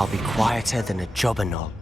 I'll be quieter than a jobberknoll.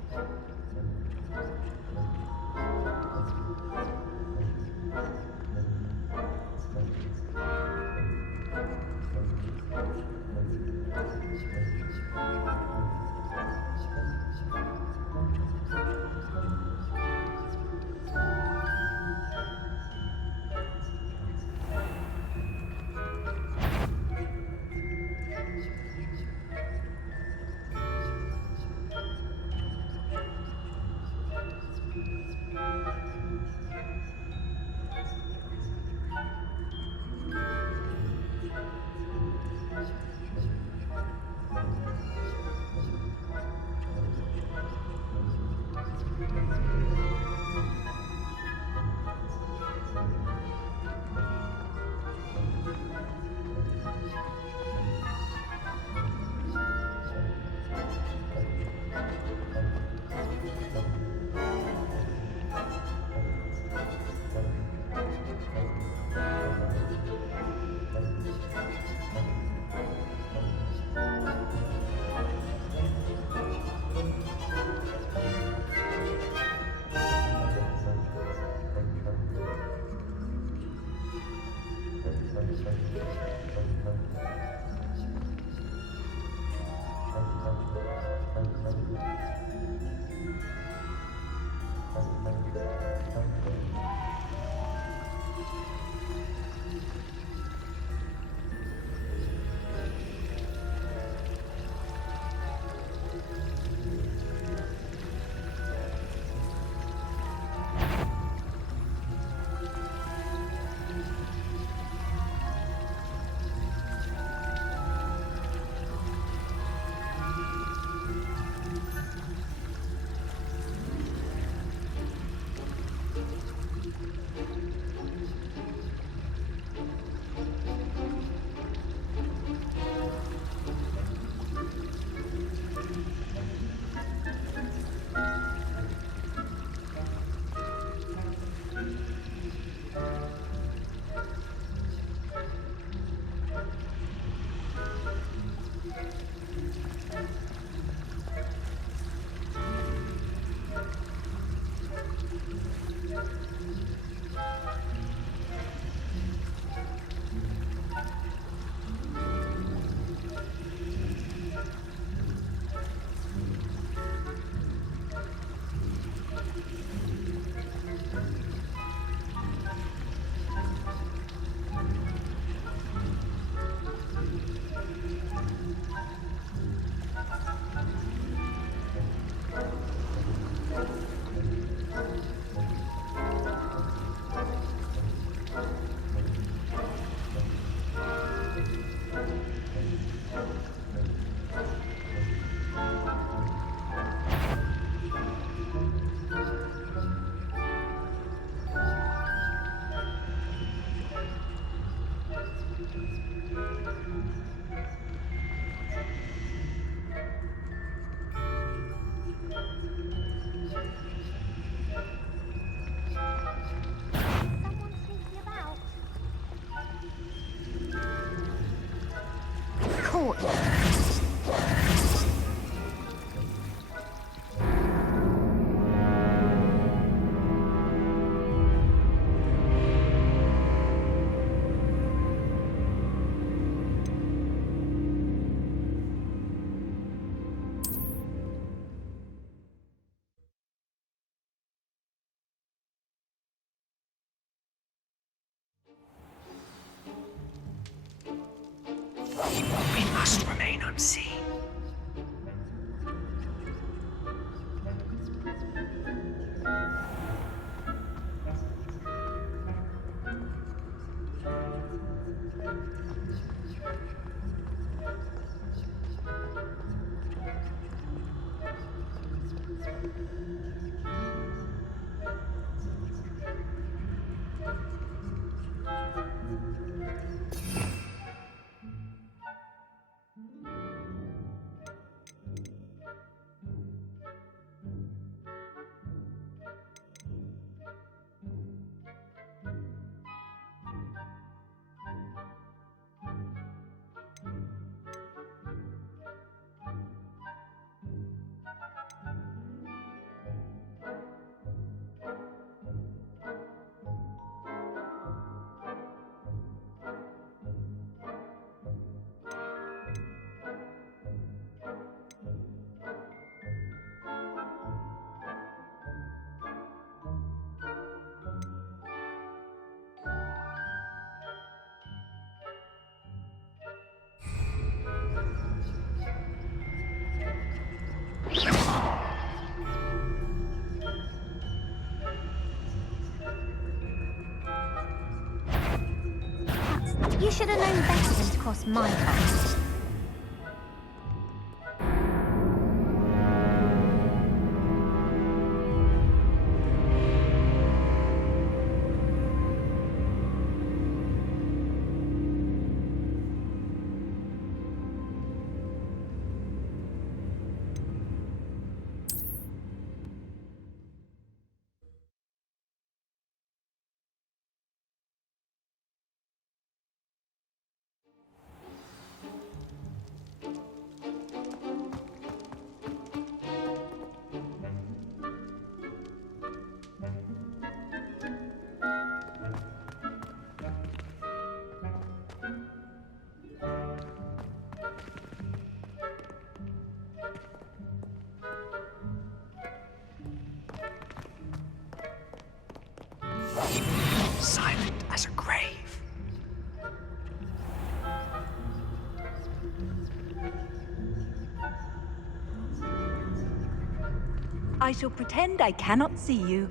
We must remain unseen. You should have known better than to cross my path. Silent as a grave. I shall pretend I cannot see you.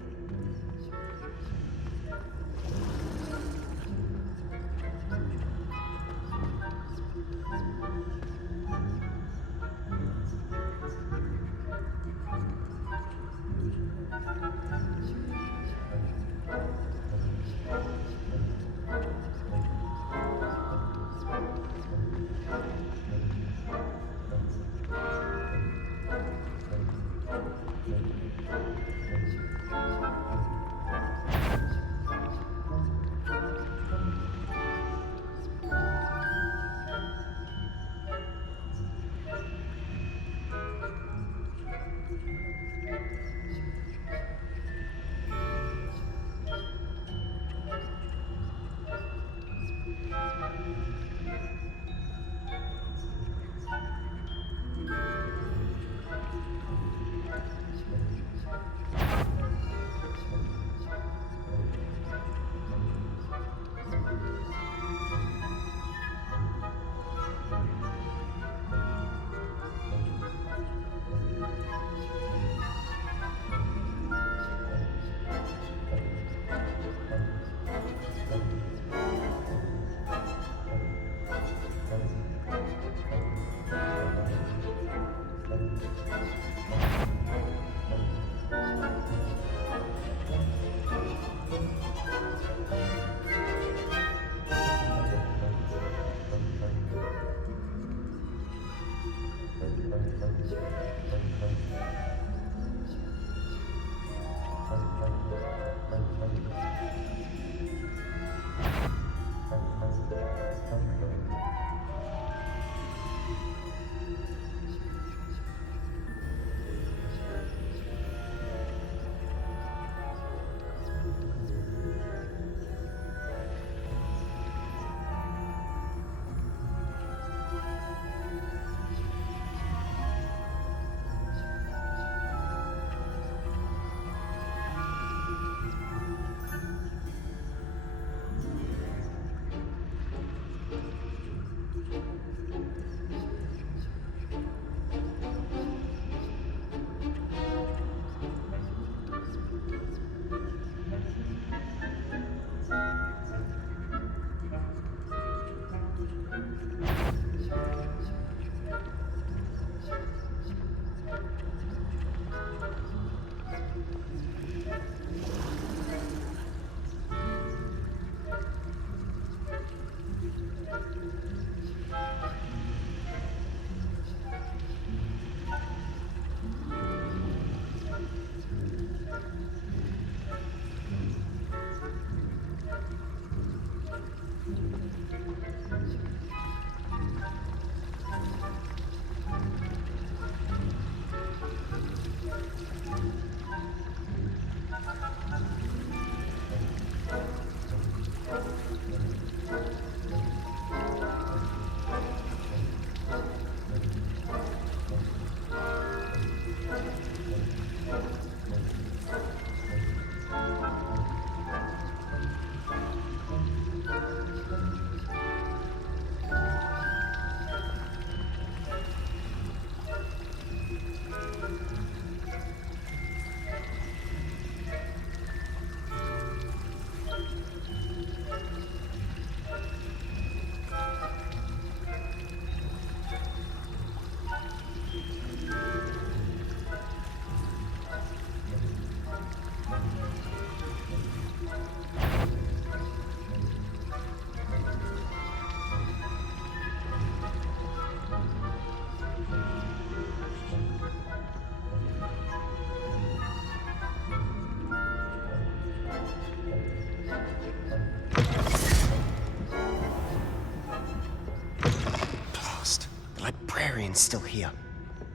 librarian's still here.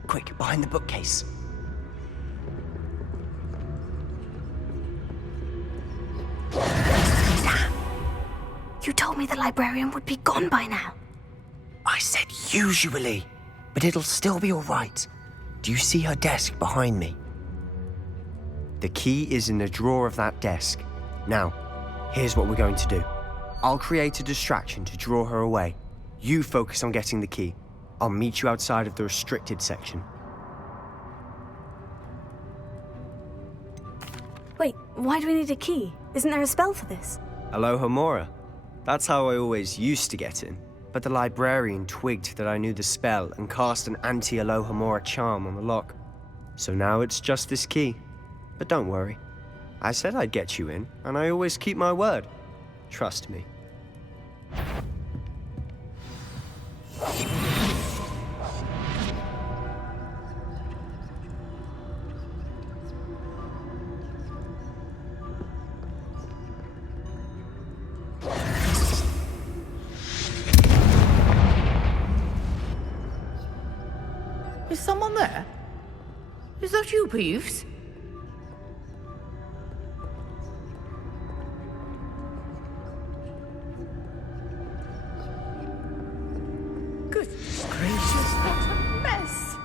Quick, behind the bookcase. You told me the librarian would be gone by now. I said usually, but it'll still be all right. Do you see her desk behind me? The key is in the drawer of that desk. Now, here's what we're going to do. I'll create a distraction to draw her away. You focus on getting the key. I'll meet you outside of the restricted section. Wait, why do we need a key? Isn't there a spell for this? Alohomora. That's how I always used to get in. But the librarian twigged that I knew the spell and cast an anti-Alohomora charm on the lock. So now it's just this key. But don't worry. I said I'd get you in, and I always keep my word. Trust me. Is someone there? Is that you, Peeves? Goodness gracious, what a mess!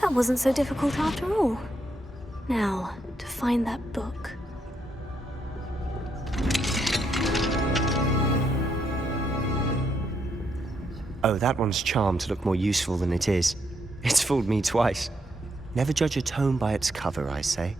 That wasn't so difficult after all. Now, to find that book. Oh, that one's charmed to look more useful than it is. It's fooled me twice. Never judge a tome by its cover, I say.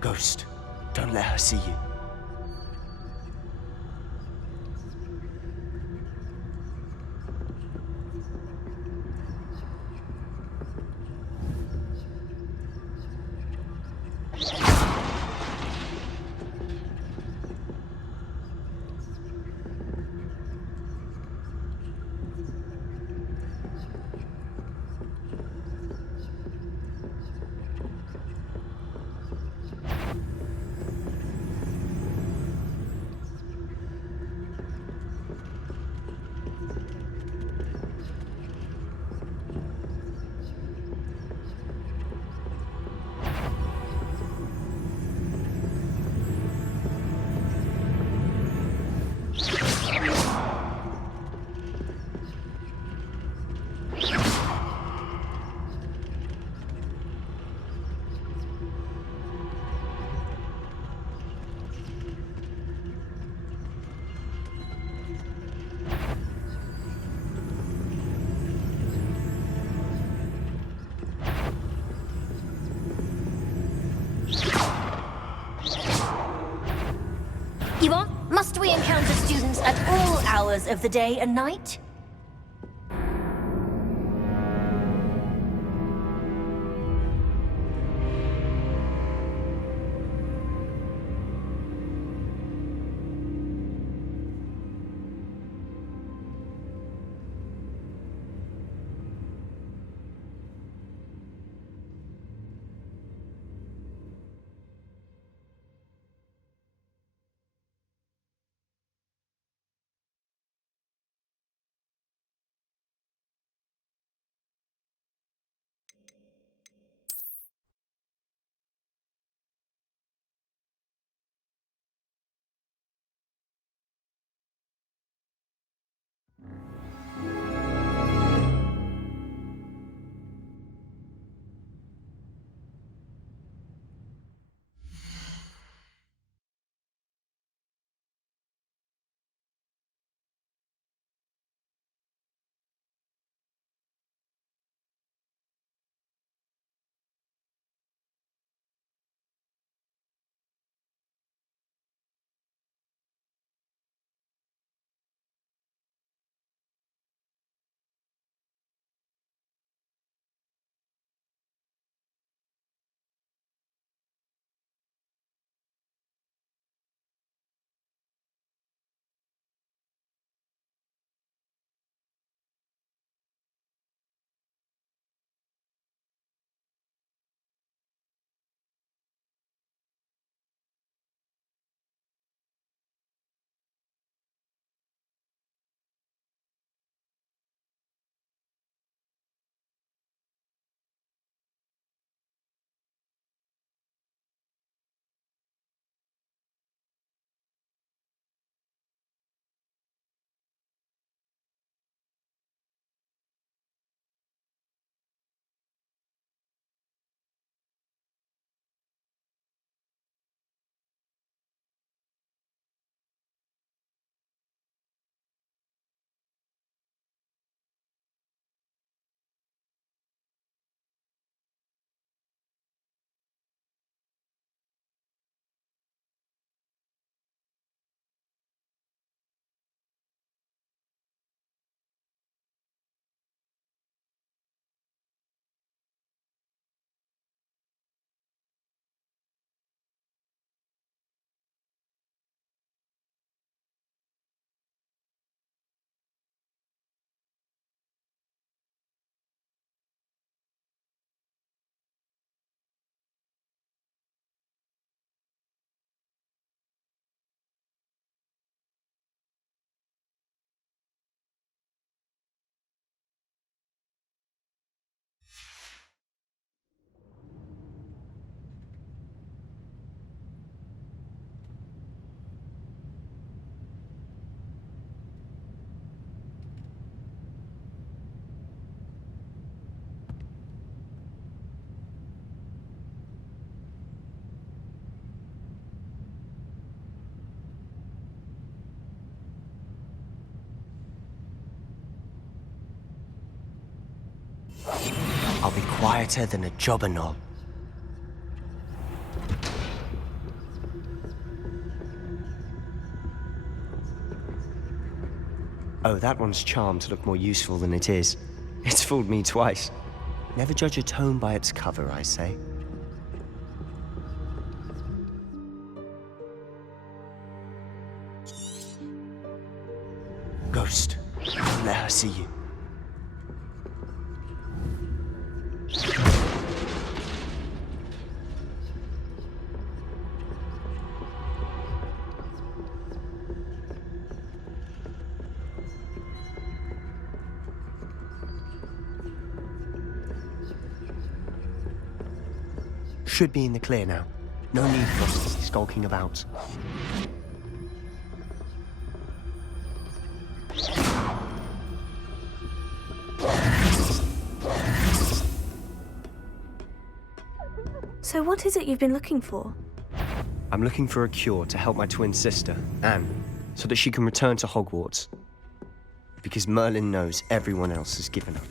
Ghost, don't let her see you. Yvonne, must we encounter students at all hours of the day and night? I'll be quieter than a jobberknoll. Oh, that one's charmed to look more useful than it is. It's fooled me twice. Never judge a tome by its cover, I say. Ghost, don't let her see you. Should be in the clear now. No need for us to be skulking about. So what is it you've been looking for? I'm looking for a cure to help my twin sister, Anne, so that she can return to Hogwarts. Because Merlin knows everyone else has given up.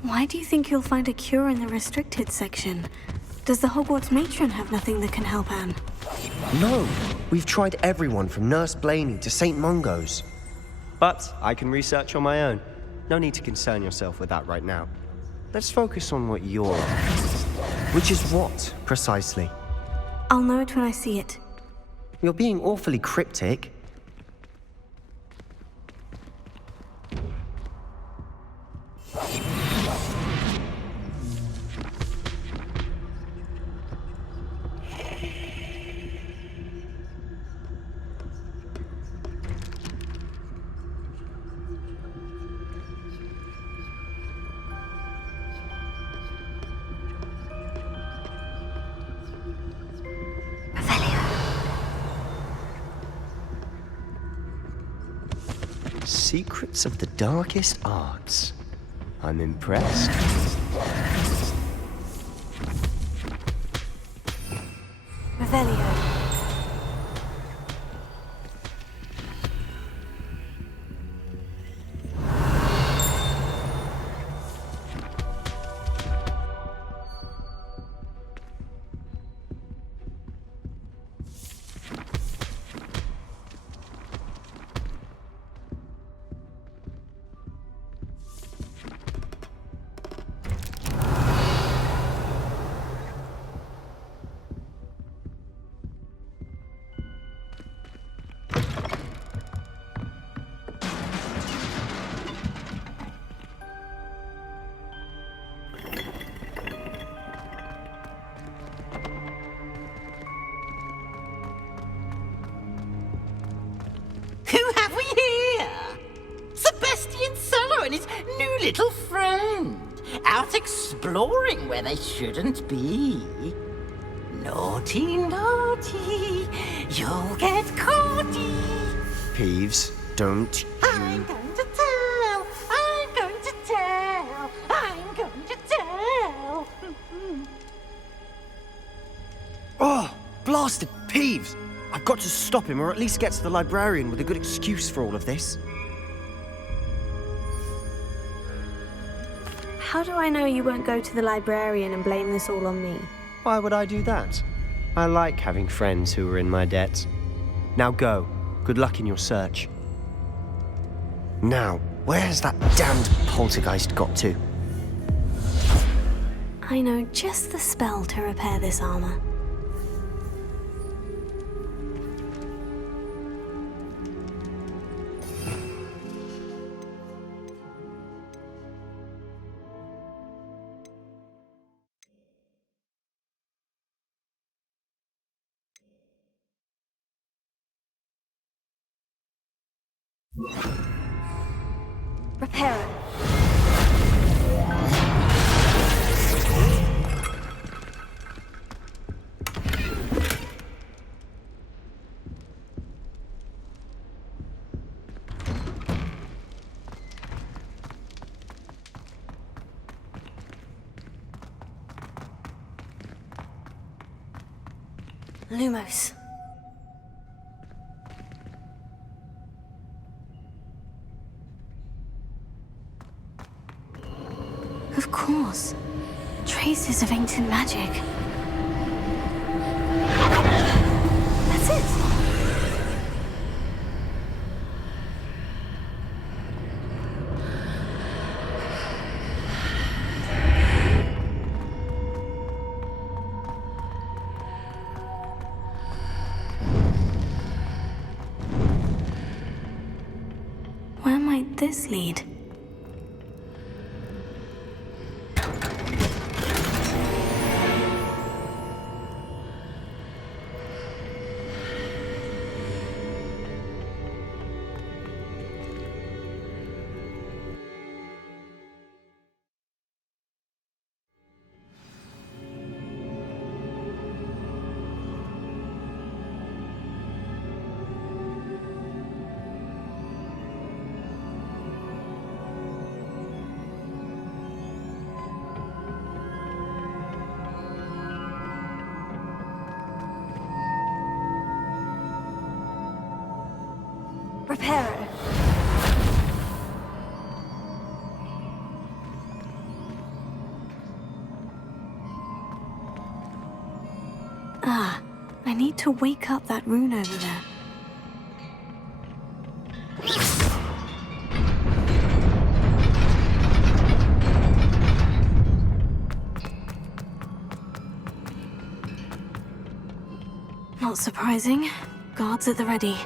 Why do you think you'll find a cure in the restricted section? Does the Hogwarts matron have nothing that can help Anne? No! We've tried everyone from Nurse Blaney to St. Mungo's. But I can research on my own. No need to concern yourself with that right now. Let's focus on what you're after. Which is what, precisely? I'll know it when I see it. You're being awfully cryptic. Secrets of the darkest arts. I'm impressed. Revelio. Who have we here? Sebastian Cello and his new little friend. Out exploring where they shouldn't be. Naughty, naughty, you'll get caughty. Peeves, don't I'm you... going to tell, I'm going to tell, I'm going to tell. Oh, blasted Peeves! I've got to stop him, or at least get to the librarian with a good excuse for all of this. How do I know you won't go to the librarian and blame this all on me? Why would I do that? I like having friends who are in my debt. Now go. Good luck in your search. Now, where's that damned poltergeist got to? I know just the spell to repair this armor. Reparo. Lumos. Of course. Traces of ancient magic. That's it. Where might this lead? Reparo. Ah, I need to wake up that rune over there. Not surprising. Guards at the ready.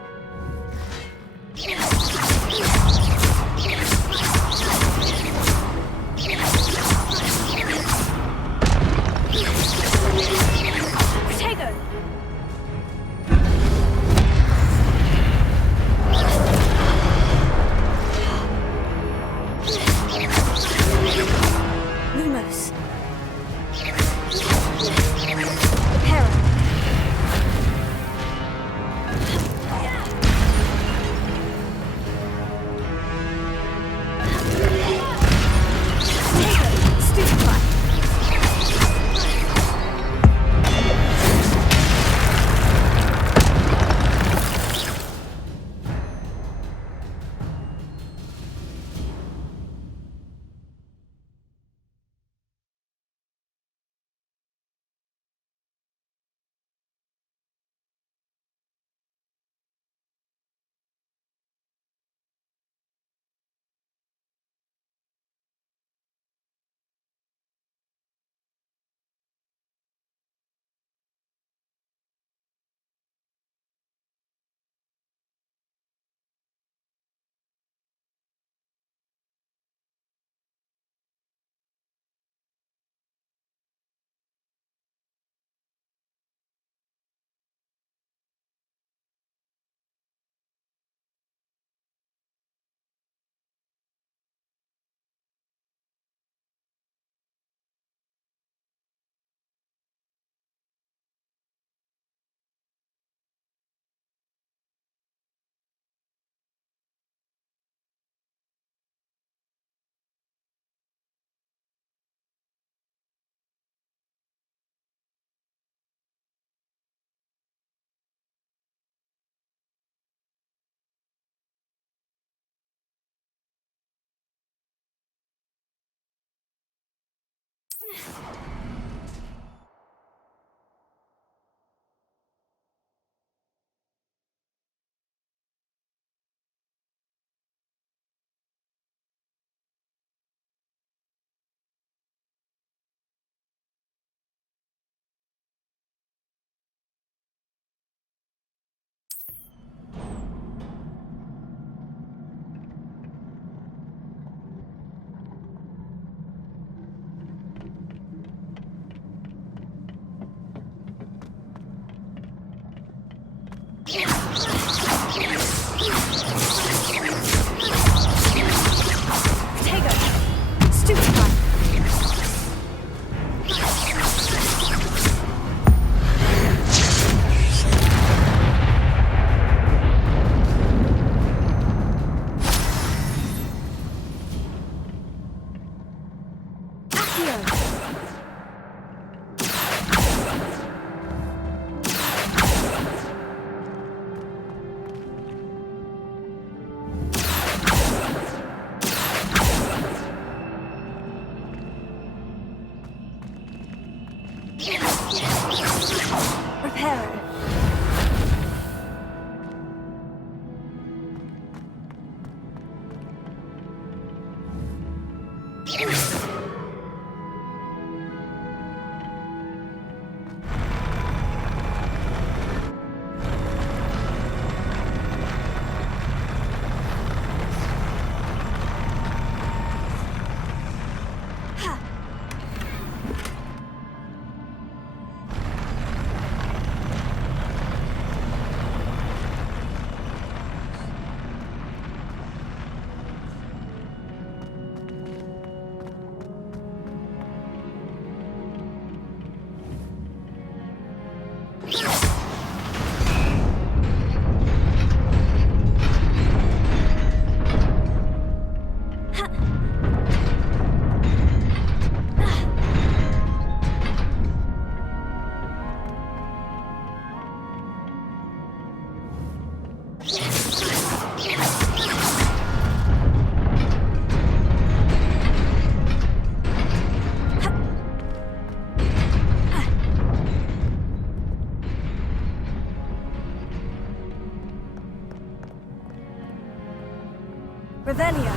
Ravenna.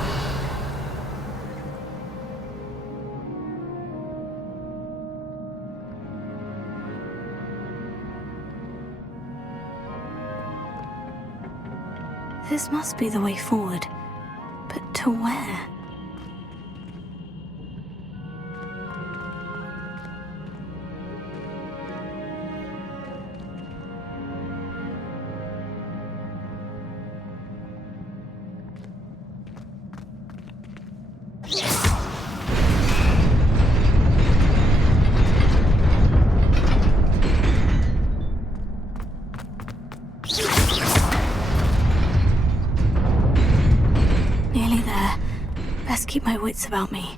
This must be the way forward. But to where? Nearly there. Best keep my wits about me.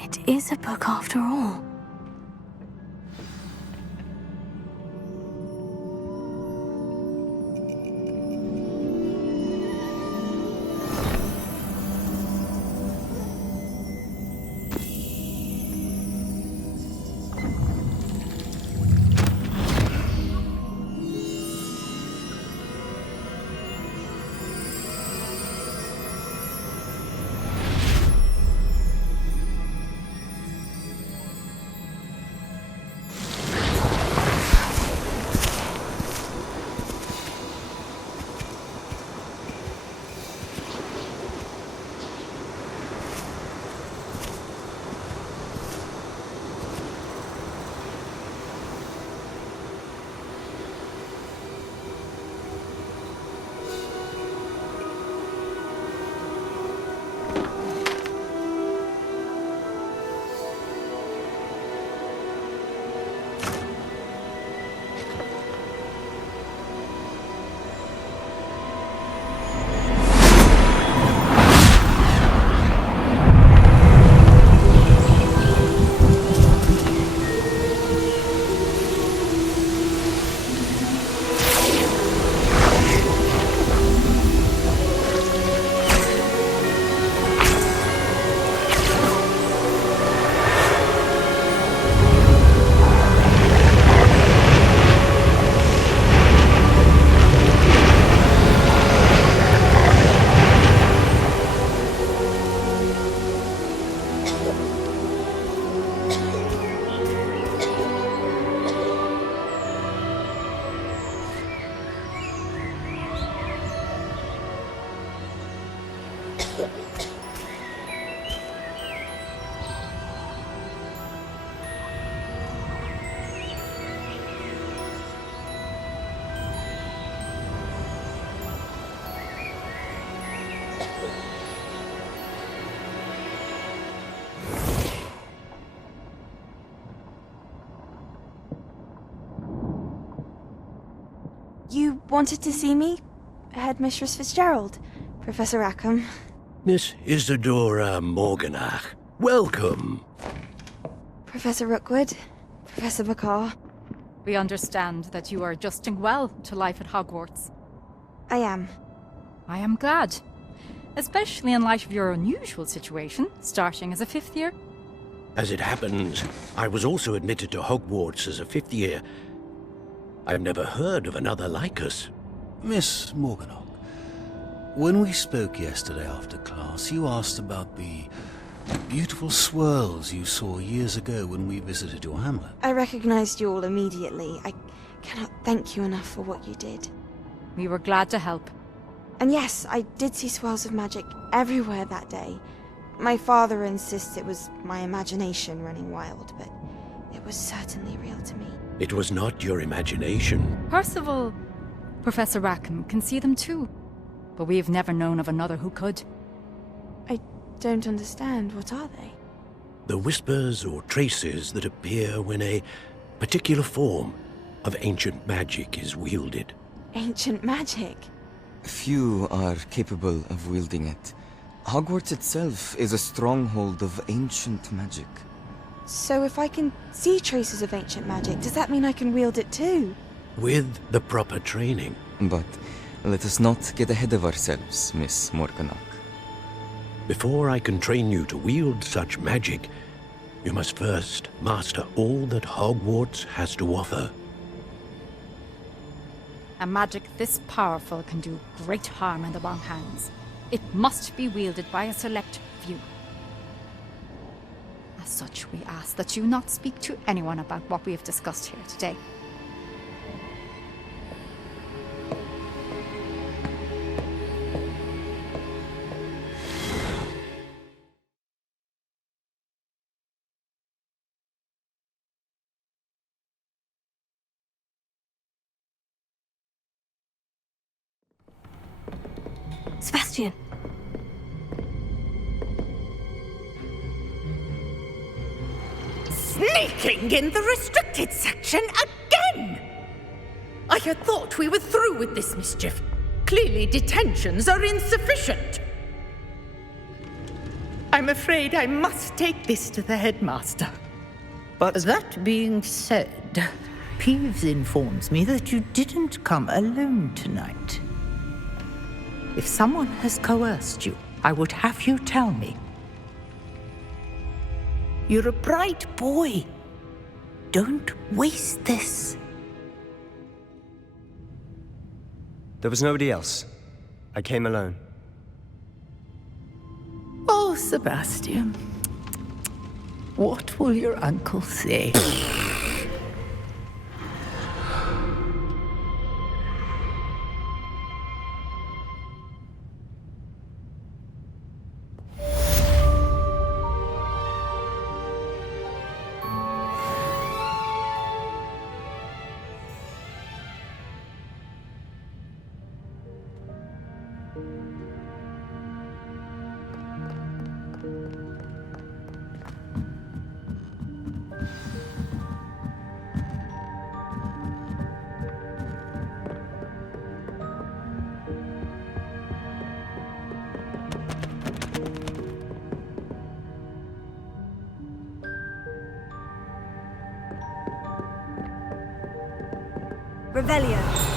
It is a book after all. You wanted to see me? Headmistress Fitzgerald, Professor Rackham. Miss Isadora Morganach, welcome. Professor Rookwood, Professor McCaw. We understand that you are adjusting well to life at Hogwarts. I am. I am glad. Especially in light of your unusual situation, starting as a 5th year. As it happens, I was also admitted to Hogwarts as a 5th year. I've never heard of another like us. Miss Morganach, when we spoke yesterday after class, you asked about the beautiful swirls you saw years ago when we visited your hamlet. I recognized you all immediately. I cannot thank you enough for what you did. We were glad to help. And yes, I did see swirls of magic everywhere that day. My father insists it was my imagination running wild, but it was certainly real to me. It was not your imagination. Percival, Professor Rackham can see them too. But we have never known of another who could. I don't understand. What are they? The whispers or traces that appear when a particular form of ancient magic is wielded. Ancient magic? Few are capable of wielding it. Hogwarts itself is a stronghold of ancient magic. So if I can see traces of ancient magic, does that mean I can wield it too? With the proper training. But let us not get ahead of ourselves, Miss Morganach. Before I can train you to wield such magic, you must first master all that Hogwarts has to offer. A magic this powerful can do great harm in the wrong hands. It must be wielded by a select few. As such, we ask that you not speak to anyone about what we have discussed here today. Sebastian! Sneaking in the restricted section again! I had thought we were through with this mischief. Clearly detentions are insufficient. I'm afraid I must take this to the headmaster. But That being said, Peeves informs me that you didn't come alone tonight. If someone has coerced you, I would have you tell me. You're a bright boy. Don't waste this. there was nobody else. I came alone. Oh, Sebastian. What will your uncle say? Revelio.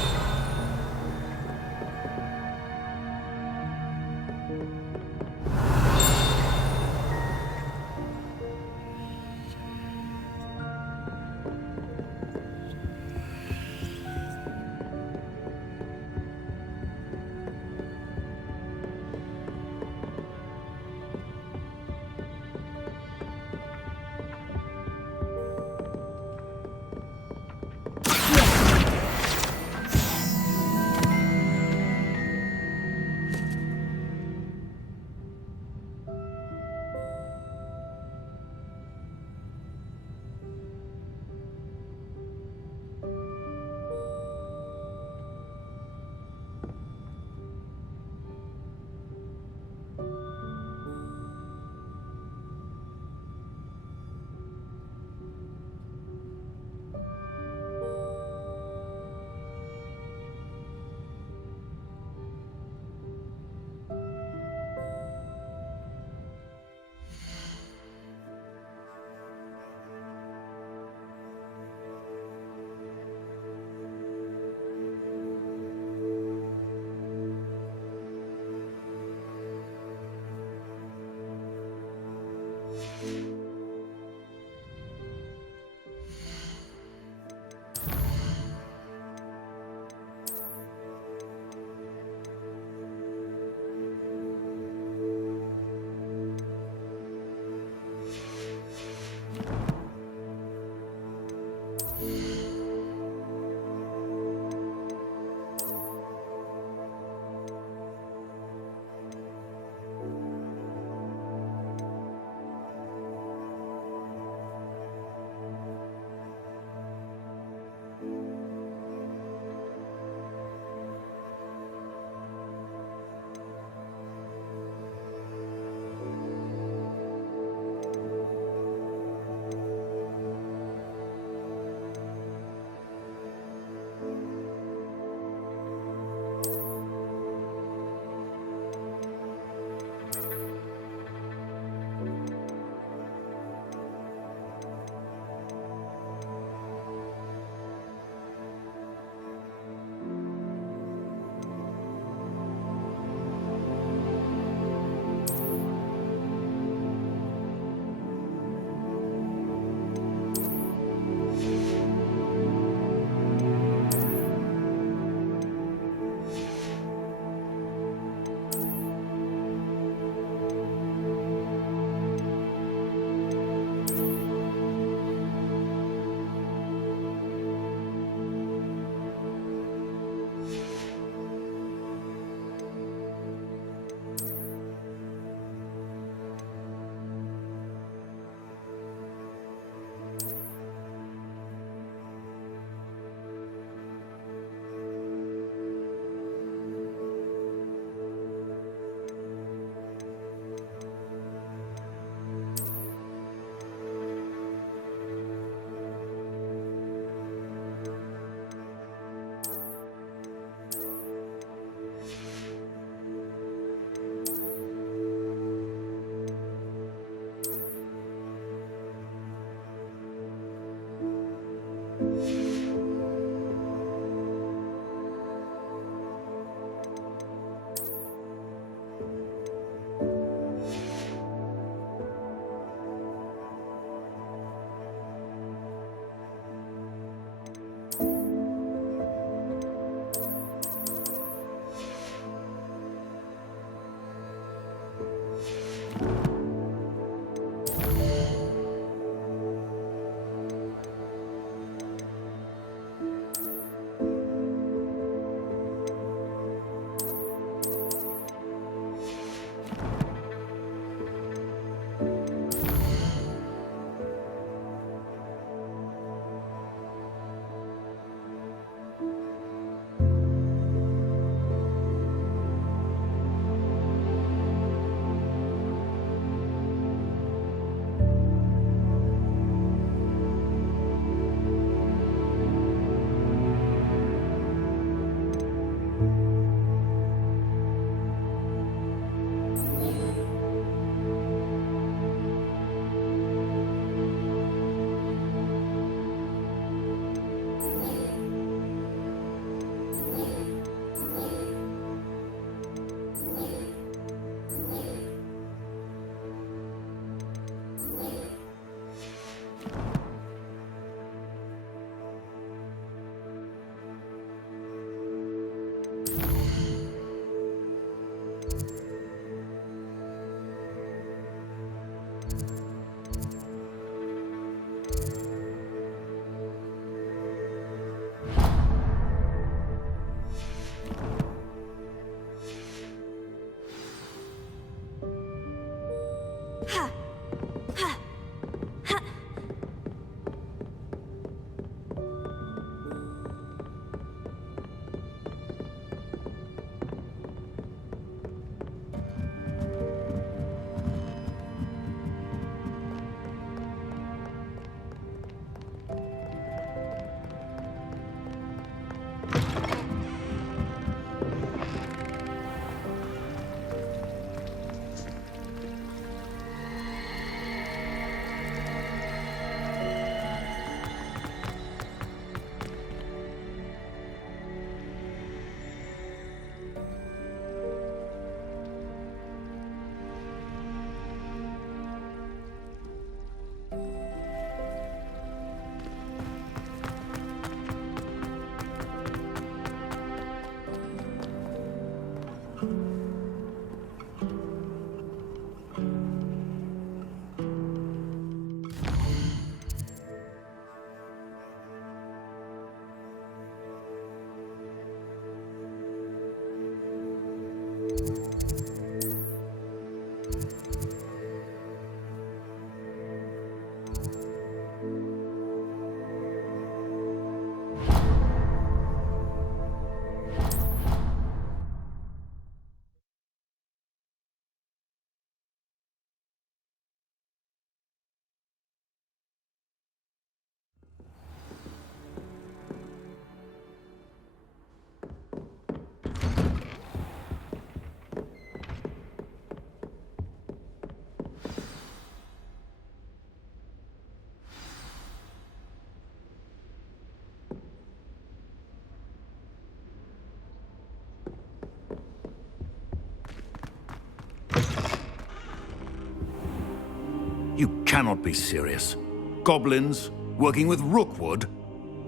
You cannot be serious. Goblins working with Rookwood?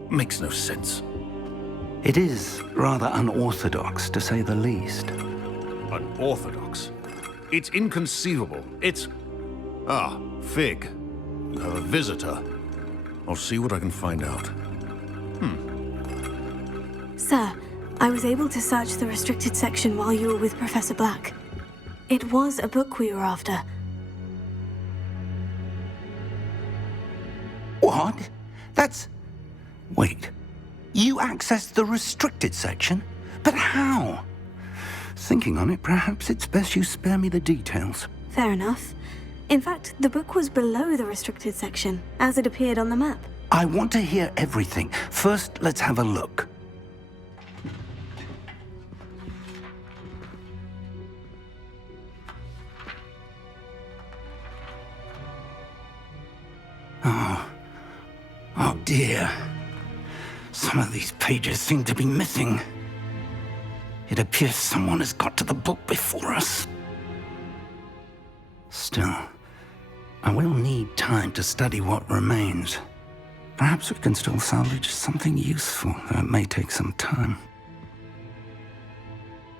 Makes no sense. It is rather unorthodox, to say the least. Unorthodox? It's inconceivable. It's... Ah, Fig. You have a visitor. I'll see what I can find out. Sir, I was able to search the restricted section while you were with Professor Black. It was a book we were after. What? That's... Wait. You accessed the restricted section? But how? Thinking on it, perhaps it's best you spare me the details. Fair enough. In fact, the book was below the restricted section, as it appeared on the map. I want to hear everything. First, let's have a look. Oh dear. Some of these pages seem to be missing. It appears someone has got to the book before us. Still, I will need time to study what remains. Perhaps we can still salvage something useful, though it may take some time.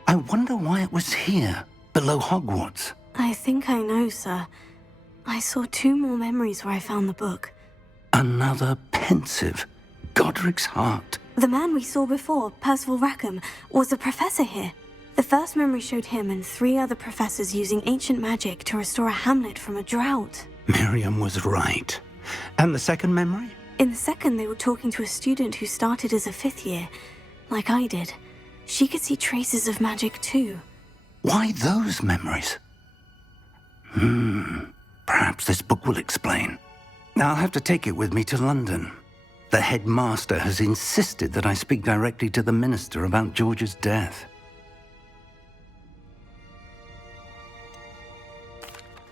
I wonder why it was here, below Hogwarts. I think I know, sir. I saw 2 more memories where I found the book. Another pensive. Godric's heart. The man we saw before, Percival Rackham, was a professor here. The first memory showed him and 3 other professors using ancient magic to restore a hamlet from a drought. Miriam was right. And the second memory? In the second, they were talking to a student who started as a 5th year, like I did. She could see traces of magic too. Why those memories? Perhaps this book will explain. I'll have to take it with me to London. The headmaster has insisted that I speak directly to the minister about George's death.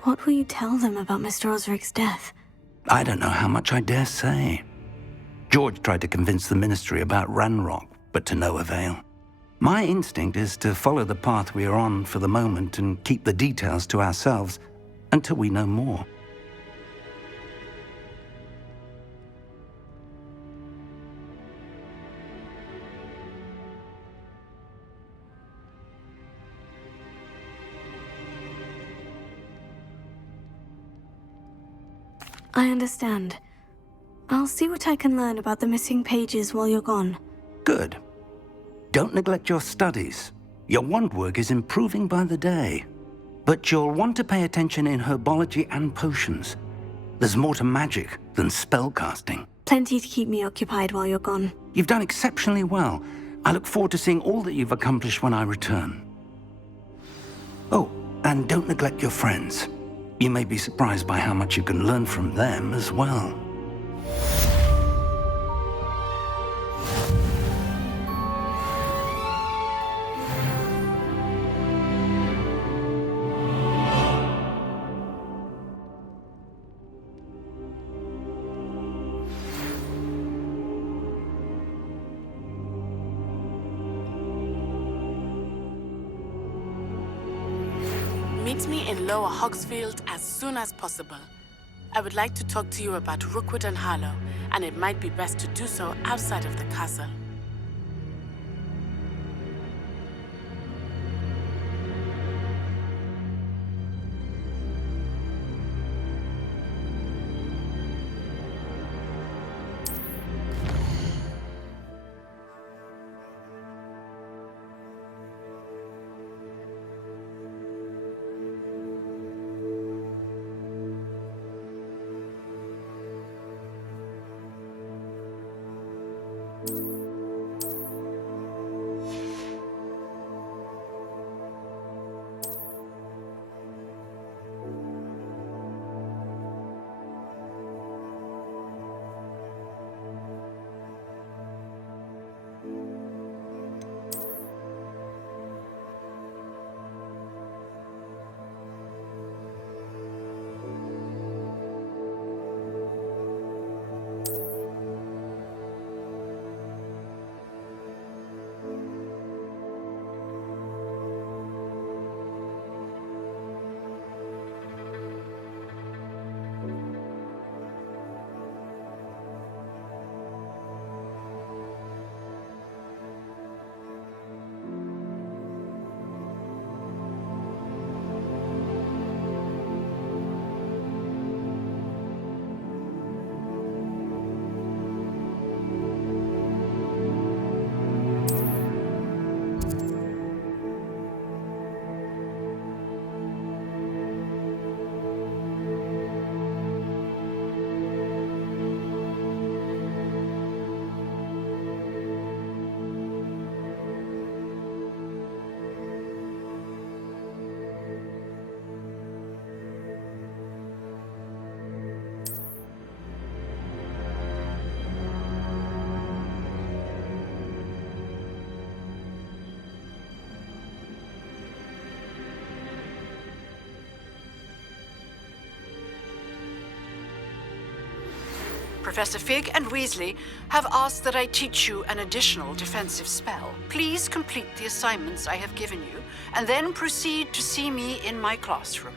What will you tell them about Mr. Osric's death? I don't know how much I dare say. George tried to convince the ministry about Ranrock, but to no avail. My instinct is to follow the path we are on for the moment and keep the details to ourselves until we know more. I understand. I'll see what I can learn about the missing pages while you're gone. Good. Don't neglect your studies. Your wand work is improving by the day. But you'll want to pay attention in herbology and potions. There's more to magic than spellcasting. Plenty to keep me occupied while you're gone. You've done exceptionally well. I look forward to seeing all that you've accomplished when I return. Oh, and don't neglect your friends. You may be surprised by how much you can learn from them as well. Meet me in Lower Hogsfield as soon as possible. I would like to talk to you about Rookwood and Harlow, and it might be best to do so outside of the castle. Professor Fig and Weasley have asked that I teach you an additional defensive spell. Please complete the assignments I have given you, and then proceed to see me in my classroom.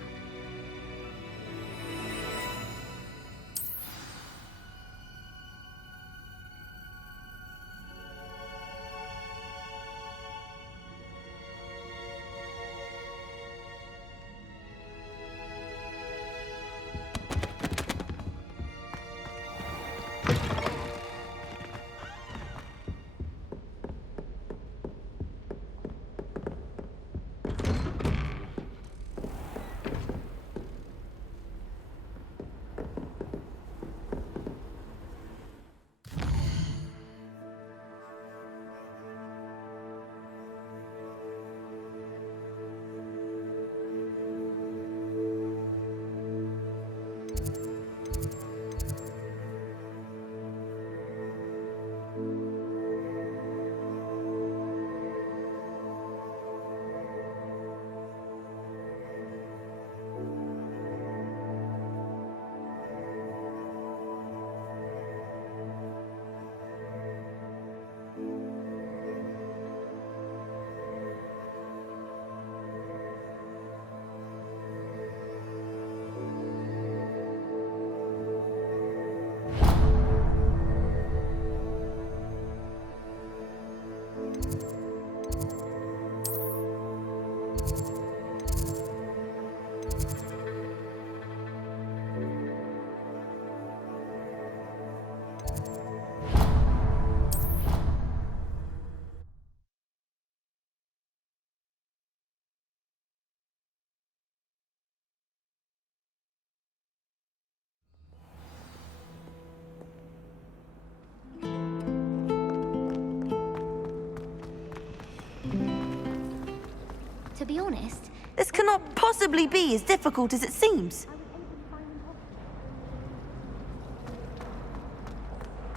To be honest, This cannot possibly be as difficult as it seems.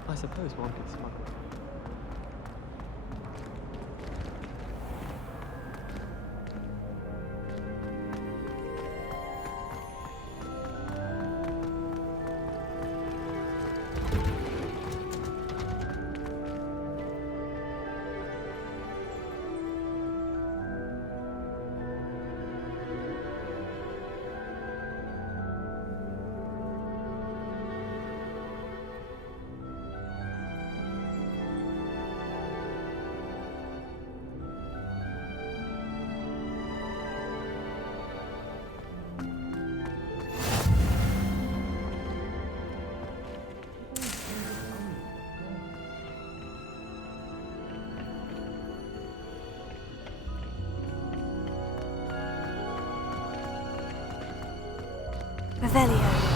I suppose one could smuggle. Revelio.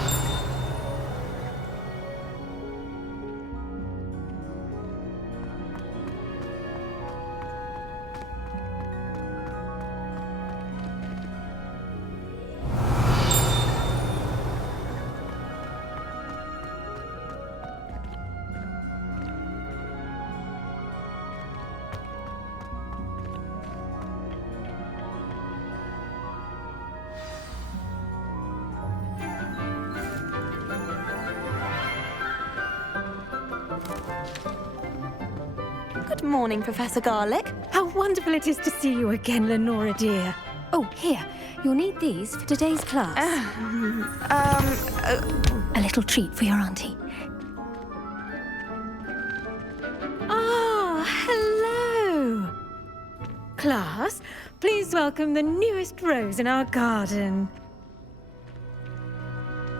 Good morning, Professor Garlick. How wonderful it is to see you again, Lenora dear. Oh, here. You'll need these for today's class. A little treat for your auntie. Ah, hello. Class, please welcome the newest rose in our garden.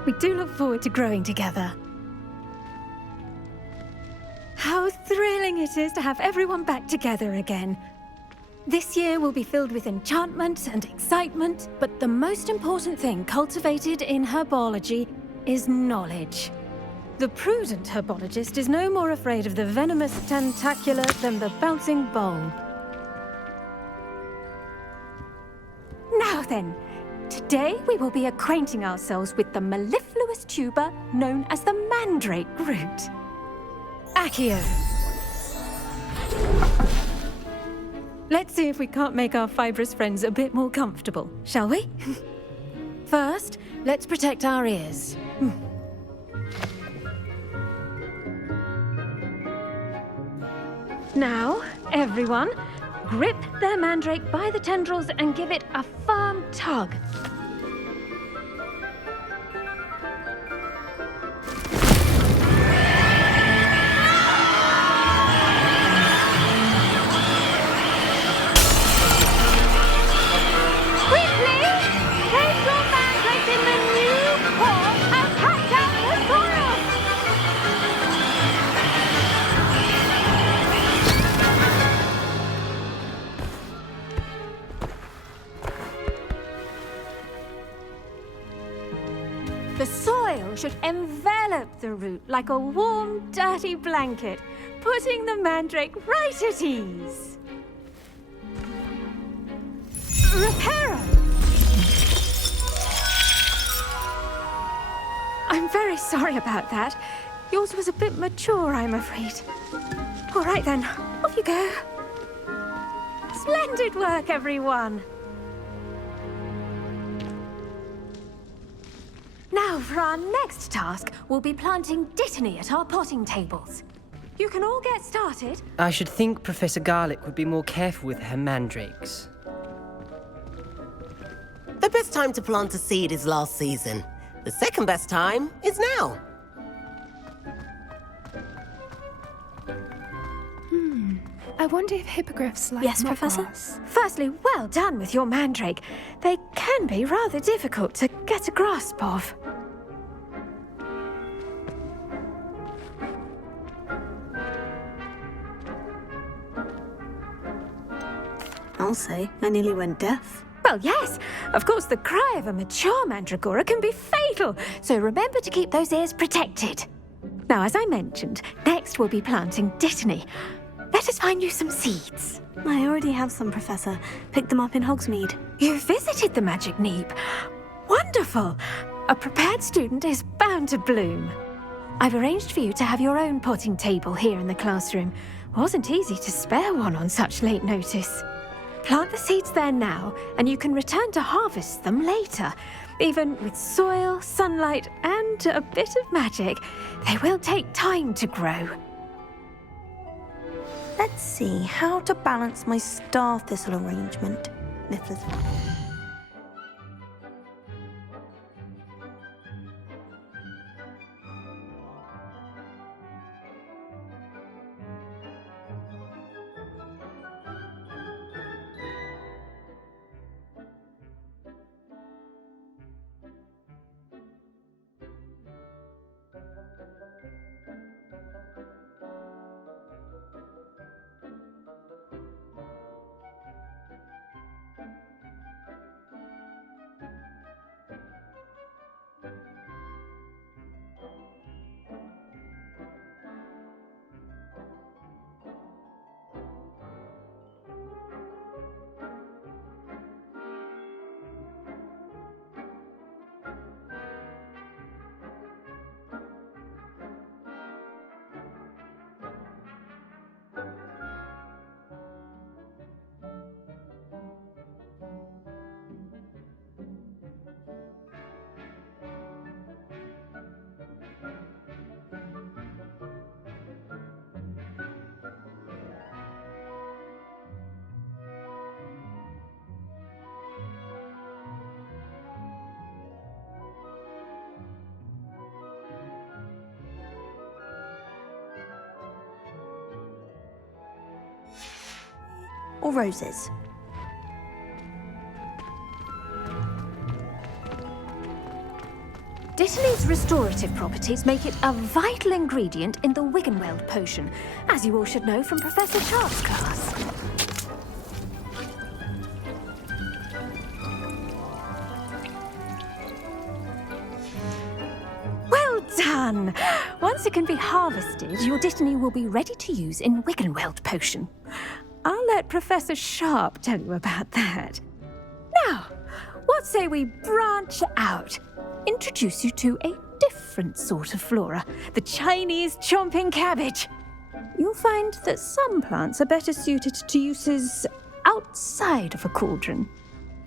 We do look forward to growing together. How thrilling it is to have everyone back together again. This year will be filled with enchantment and excitement, but the most important thing cultivated in herbology is knowledge. The prudent herbologist is no more afraid of the venomous tentacula than the bouncing bulb. Now then, today we will be acquainting ourselves with the mellifluous tuber known as the mandrake root. Accio. Let's see if we can't make our fibrous friends a bit more comfortable, shall we? First, let's protect our ears. Now, everyone, grip their mandrake by the tendrils and give it a firm tug. The soil should envelop the root like a warm, dirty blanket, putting the mandrake right at ease. Reparo! I'm very sorry about that. Yours was a bit mature, I'm afraid. All right then, off you go. Splendid work, everyone. Now, for our next task, we'll be planting dittany at our potting tables. You can all get started. I should think Professor Garlick would be more careful with her mandrakes. The best time to plant a seed is last season. The second best time is now. I wonder if hippogriffs like Yes, Professor? Firstly, well done with your mandrake. They can be rather difficult to get a grasp of. I'll say, I nearly went deaf. Well, yes. Of course, the cry of a mature mandragora can be fatal, so remember to keep those ears protected. Now, as I mentioned, next we'll be planting dittany. let us find you some seeds. I already have some, Professor. Picked them up in Hogsmeade. You visited the Magic Neep. Wonderful! A prepared student is bound to bloom. I've arranged for you to have your own potting table here in the classroom. Wasn't easy to spare one on such late notice. Plant the seeds there now, and you can return to harvest them later. Even with soil, sunlight, and a bit of magic, they will take time to grow. Let's see how to balance my star thistle arrangement. Or roses. Dittany's restorative properties make it a vital ingredient in the Wiggenweld potion, as you all should know from Professor Sharp's class. Well done! Once it can be harvested, your Dittany will be ready to use in Wiggenweld potion. I'll let Professor Sharp tell you about that. Now, what say we branch out? Introduce you to a different sort of flora, the Chinese chomping cabbage. You'll find that some plants are better suited to uses outside of a cauldron.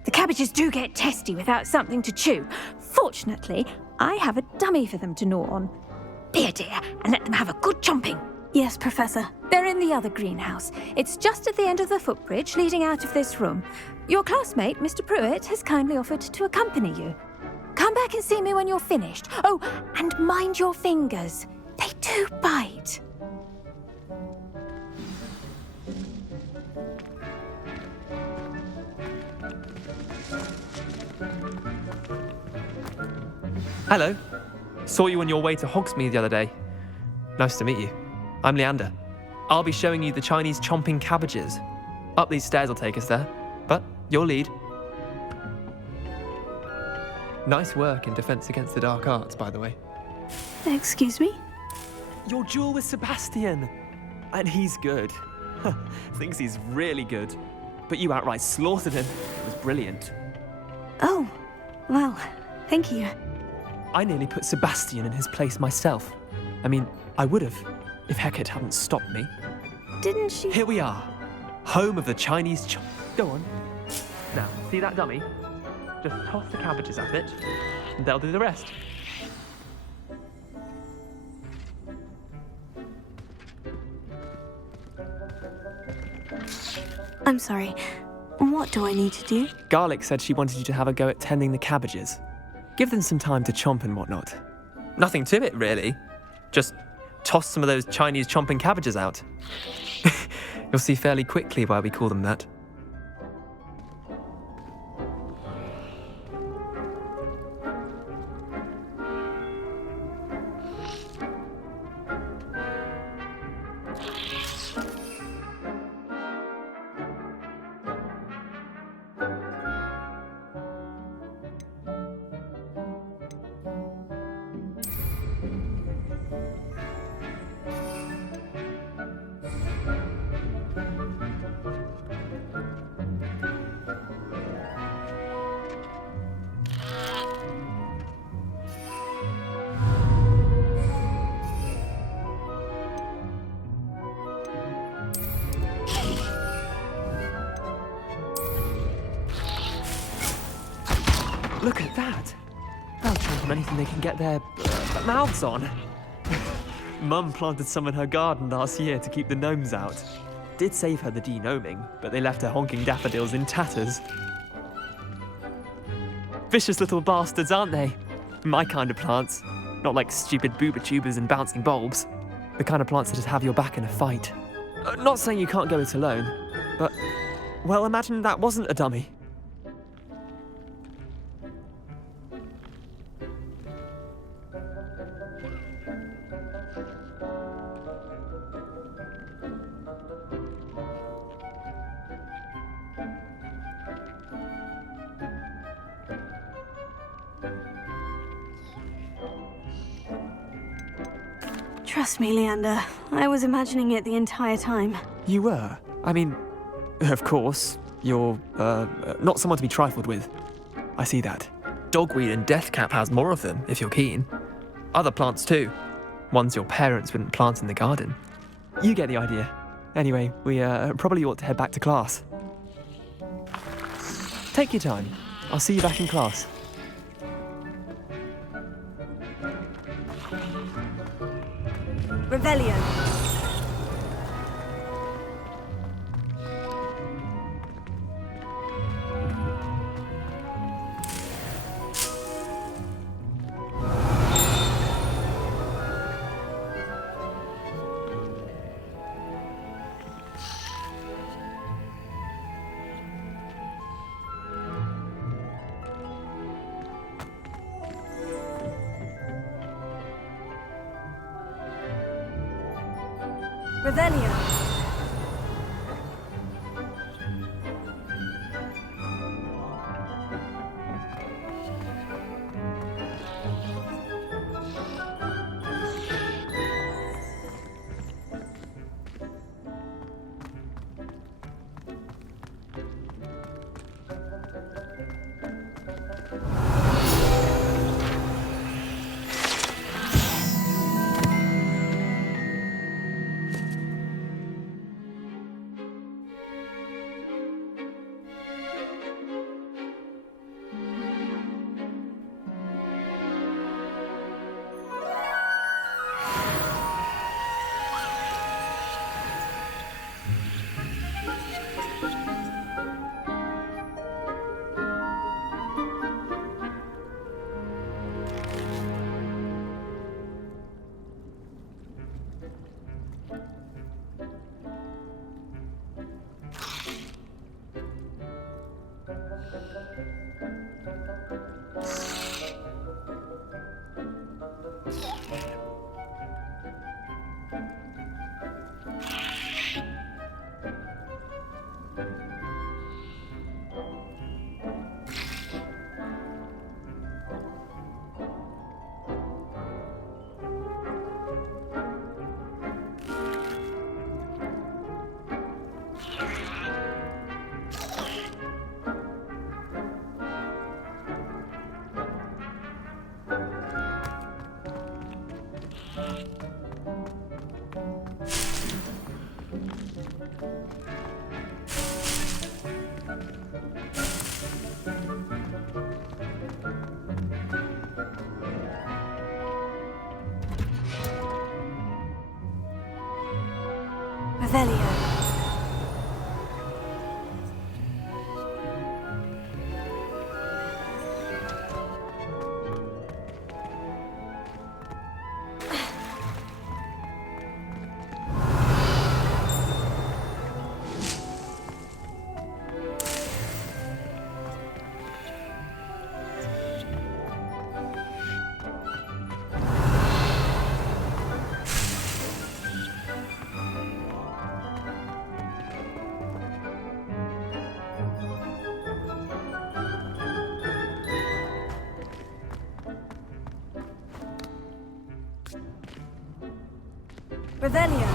The cabbages do get testy without something to chew. Fortunately, I have a dummy for them to gnaw on. Be a dear and let them have a good chomping. Yes, Professor. They're in the other greenhouse. It's just at the end of the footbridge leading out of this room. Your classmate, Mr. Pruitt, has kindly offered to accompany you. Come back and see me when you're finished. Oh, and mind your fingers. They do bite. Hello. Saw you on your way to Hogsmeade the other day. Nice to meet you. I'm Leander. I'll be showing you the Chinese chomping cabbages. Up these stairs will take us there, but your lead. Nice work in Defense Against the Dark Arts, by the way. Excuse me? Your duel with Sebastian. And he's good. Thinks he's really good. But you outright slaughtered him. It was brilliant. Oh, well, thank you. I nearly put Sebastian in his place myself. I mean, I would have, if Hecate hadn't stopped me. Didn't she? Here we are. Home of the Chinese Go on. Now, see that dummy? Just toss the cabbages at it, and they'll do the rest. I'm sorry. What do I need to do? Garlic said she wanted you to have a go at tending the cabbages. Give them some time to chomp and whatnot. Nothing to it, really. Just toss some of those Chinese chomping cabbages out. You'll see fairly quickly why we call them that. Look at that. They'll chomp on anything they can get their mouths on. Mum planted some in her garden last year to keep the gnomes out. Did save her the denoming, but they left her honking daffodils in tatters. Vicious little bastards, aren't they? My kind of plants. Not like stupid booba tubers and bouncing bulbs. The kind of plants that just have your back in a fight. Not saying you can't go it alone, but, well, imagine that wasn't a dummy. Trust me, Leander. I was imagining it the entire time. You were? I mean, of course, you're, not someone to be trifled with. I see that. Dogweed and deathcap has more of them, if you're keen. Other plants too. Ones your parents wouldn't plant in the garden. You get the idea. Anyway, we probably ought to head back to class. Take your time. I'll see you back in class. Revelio. Revelio. Revelio. Revelio.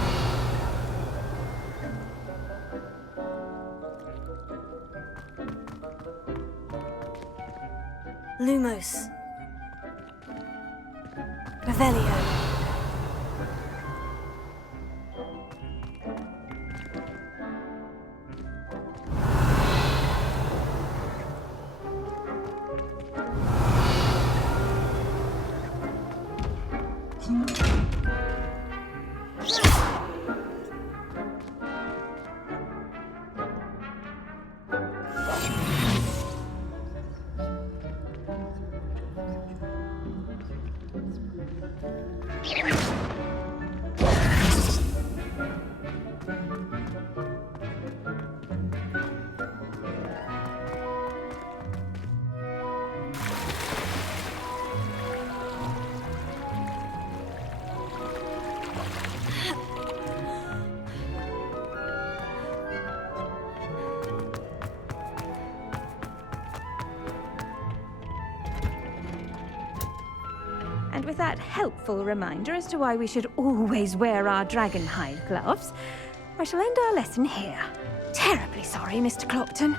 Lumos. Revelio. And with that helpful reminder as to why we should always wear our dragonhide gloves, I shall end our lesson here. Terribly sorry, Mr. Clopton.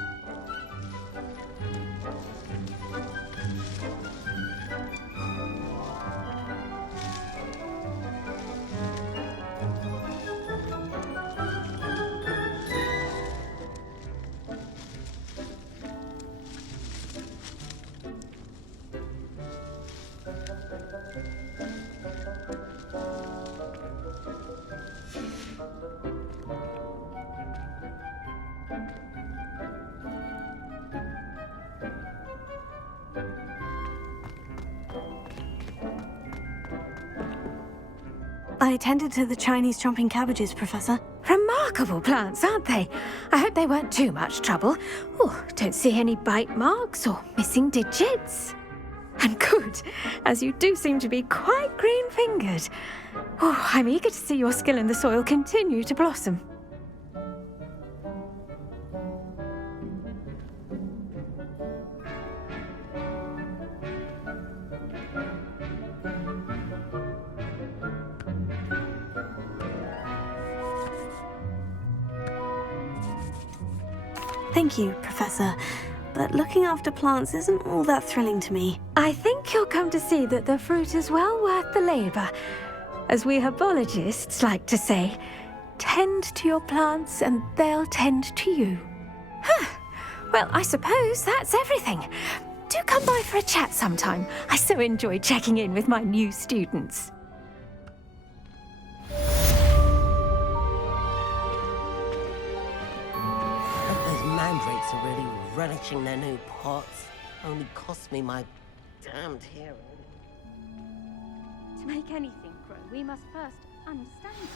I tended to the Chinese chomping cabbages, Professor. Remarkable plants, aren't they? I hope they weren't too much trouble. Oh, don't see any bite marks or missing digits. And good, as you do seem to be quite green-fingered. Oh, I'm eager to see your skill in the soil continue to blossom. Thank you, Professor. But looking after plants isn't all that thrilling to me. I think you'll come to see that the fruit is well worth the labor. As we herbologists like to say, tend to your plants and they'll tend to you. Huh. Well, I suppose that's everything. Do come by for a chat sometime. I so enjoy checking in with my new students. Mandrakes are really relishing their new pots. Only cost me my damned hearing. To make anything grow, we must first understand it.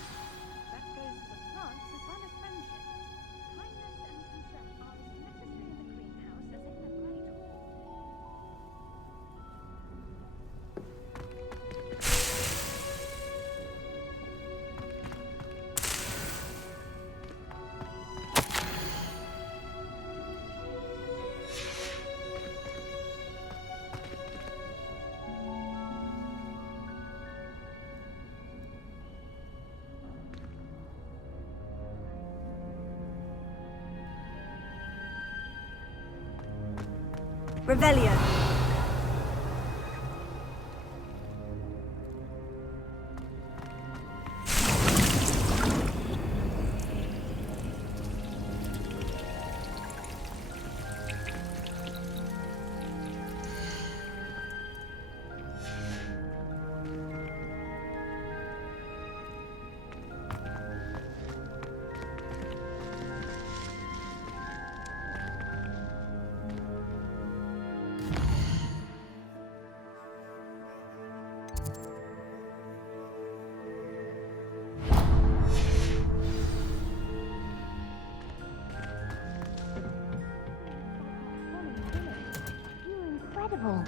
That goes for the plants as well as friendship. Kindness and concern are as necessary in the greenhouse as in the great hall. Revelio. Incredible.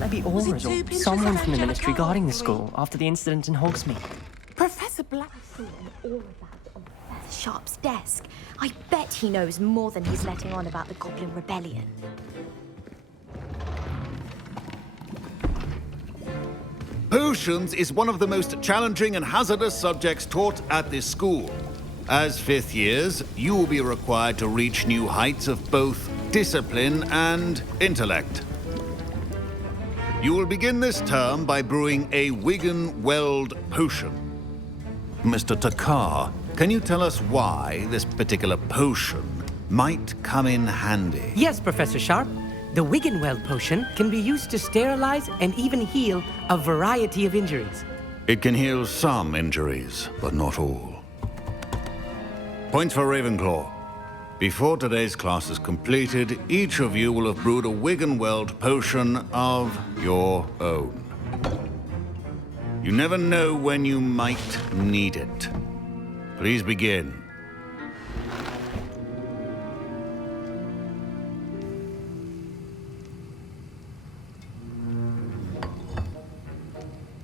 Maybe Aura's or someone from the Ministry guarding the school after the incident in Hogsmeade. Professor Blackthorne, all of that on Professor Sharp's desk. I bet he knows more than he's letting on about the Goblin Rebellion. Potions is one of the most challenging and hazardous subjects taught at this school. As fifth years, you will be required to reach new heights of both discipline and intellect. You will begin this term by brewing a Wigan-Weld potion. Mr. Takar, can you tell us why this particular potion might come in handy? Yes, Professor Sharp. The Wigan-Weld potion can be used to sterilize and even heal a variety of injuries. It can heal some injuries, but not all. Points for Ravenclaw. Before today's class is completed, each of you will have brewed a Wigan-Weld potion of your own. You never know when you might need it. Please begin.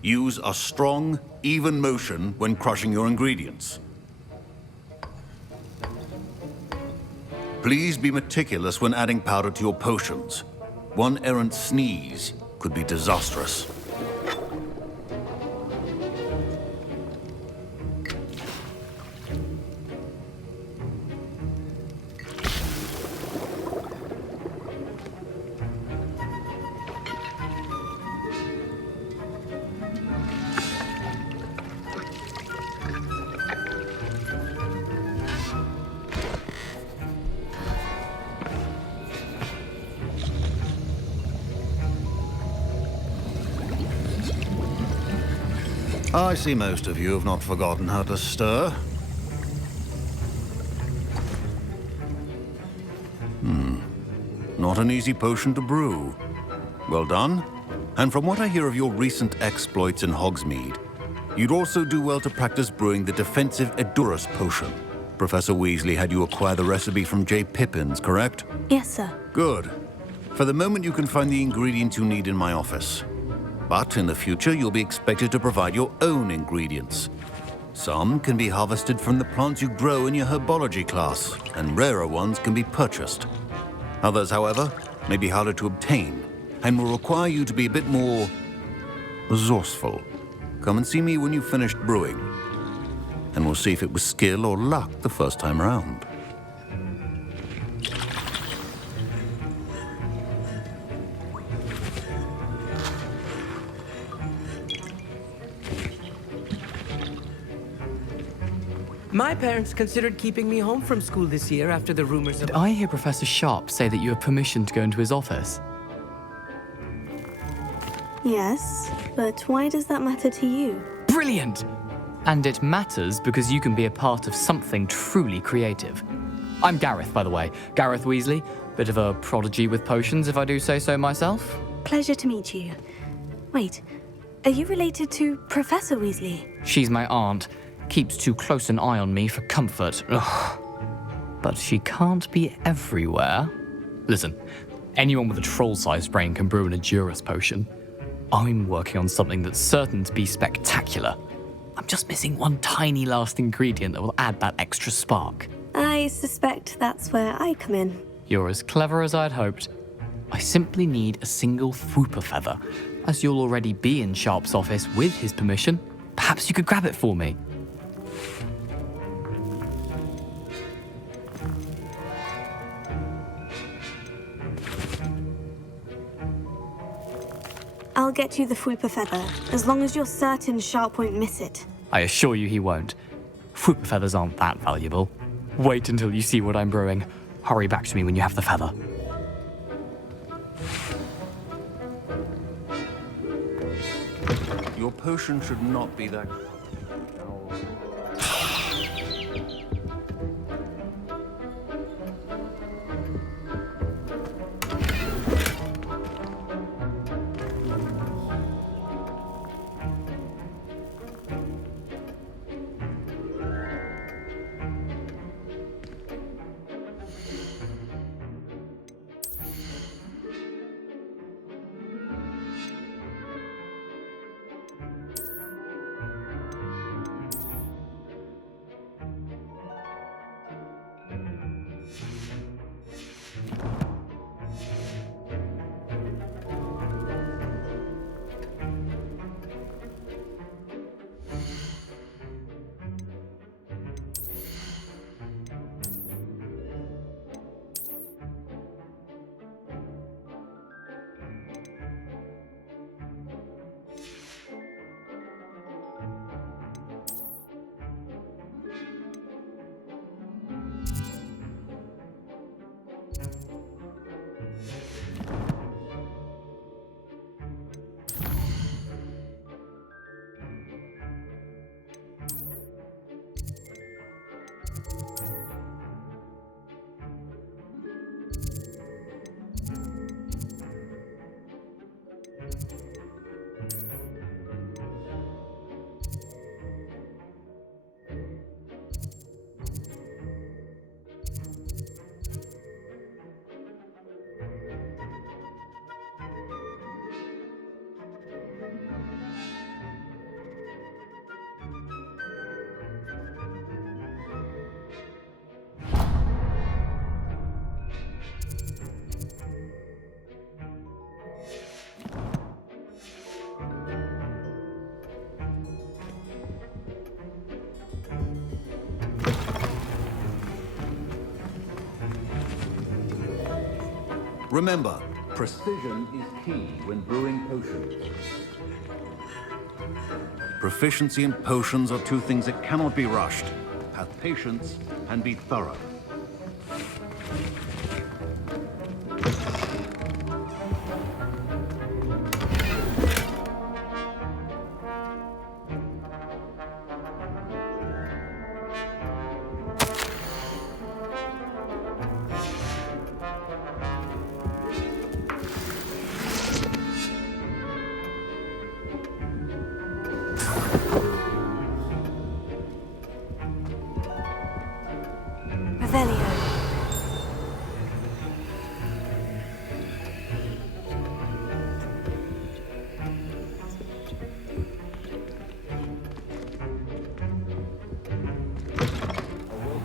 Use a strong, even motion when crushing your ingredients. Please be meticulous when adding powder to your potions. One errant sneeze could be disastrous. I see most of you have not forgotten how to stir. Not an easy potion to brew. Well done. And from what I hear of your recent exploits in Hogsmeade, you'd also do well to practice brewing the defensive Edurus potion. Professor Weasley had you acquire the recipe from J. Pippins, correct? Yes, sir. Good. For the moment, you can find the ingredients you need in my office. But in the future, you'll be expected to provide your own ingredients. Some can be harvested from the plants you grow in your herbology class, and rarer ones can be purchased. Others, however, may be harder to obtain, and will require you to be a bit more resourceful. Come and see me when you've finished brewing, and we'll see if it was skill or luck the first time around. My parents considered keeping me home from school this year after the rumors of... Did I hear Professor Sharp say that you have permission to go into his office? Yes, but why does that matter to you? Brilliant! And it matters because you can be a part of something truly creative. I'm Gareth, by the way. Gareth Weasley. Bit of a prodigy with potions, if I do say so myself. Pleasure to meet you. Wait, are you related to Professor Weasley? She's my aunt. Keeps too close an eye on me for comfort. Ugh. But she can't be everywhere. Listen, anyone with a troll-sized brain can brew an Edurus potion. I'm working on something that's certain to be spectacular. I'm just missing one tiny last ingredient that will add that extra spark. I suspect that's where I come in. You're as clever as I'd hoped. I simply need a single Fwooper feather. As you'll already be in Sharp's office with his permission, perhaps you could grab it for me. I'll get you the Fwooper feather, as long as you're certain Sharp won't miss it. I assure you he won't. Fwooper feathers aren't that valuable. Wait until you see what I'm brewing. Hurry back to me when you have the feather. Your potion should not be that... Remember, precision is key when brewing potions. Proficiency and potions are two things that cannot be rushed. Have patience and be thorough.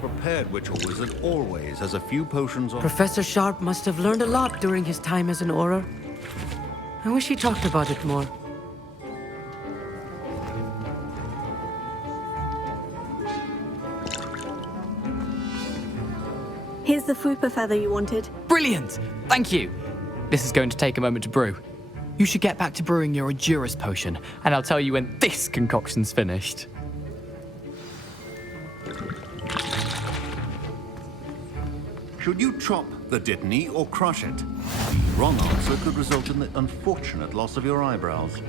Prepared witch or wizard always has a few potions on. Professor Sharp must have learned a lot during his time as an Auror. I wish he talked about it more. Here's the Fupa feather you wanted. Brilliant! Thank you! This is going to take a moment to brew. You should get back to brewing your Endurus potion, and I'll tell you when this concoction's finished. Should you chop the Dittany or crush it? The wrong answer could result in the unfortunate loss of your eyebrows.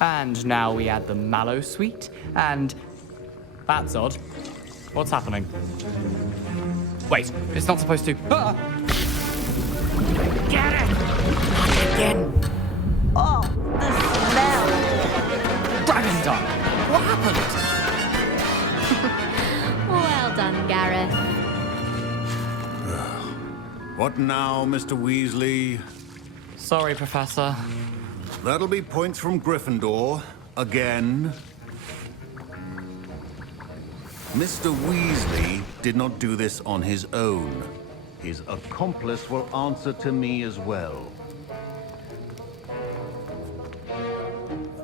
And now we add the mallow sweet, and... That's odd. What's happening? Wait, it's not supposed to... Ah! Get it! Again! Oh, the smell! Dragon Dung! What happened? Well done, Gareth. What now, Mr. Weasley? Sorry, Professor. That'll be points from Gryffindor. Again. Mr. Weasley did not do this on his own. His accomplice will answer to me as well.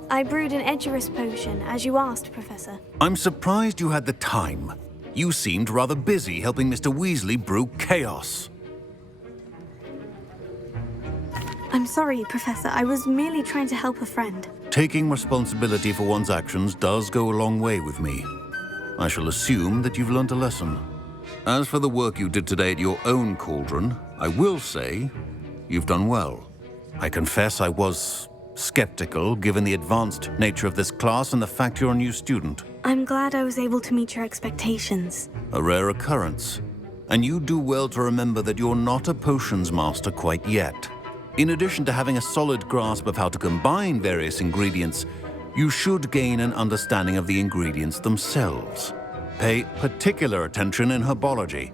I brewed an Edurus potion, as you asked, Professor. I'm surprised you had the time. You seemed rather busy helping Mr. Weasley brew chaos. I'm sorry, Professor. I was merely trying to help a friend. Taking responsibility for one's actions does go a long way with me. I shall assume that you've learnt a lesson. As for the work you did today at your own cauldron, I will say you've done well. I confess I was skeptical, given the advanced nature of this class and the fact you're a new student. I'm glad I was able to meet your expectations. A rare occurrence. And you do well to remember that you're not a potions master quite yet. In addition to having a solid grasp of how to combine various ingredients, you should gain an understanding of the ingredients themselves. Pay particular attention in herbology.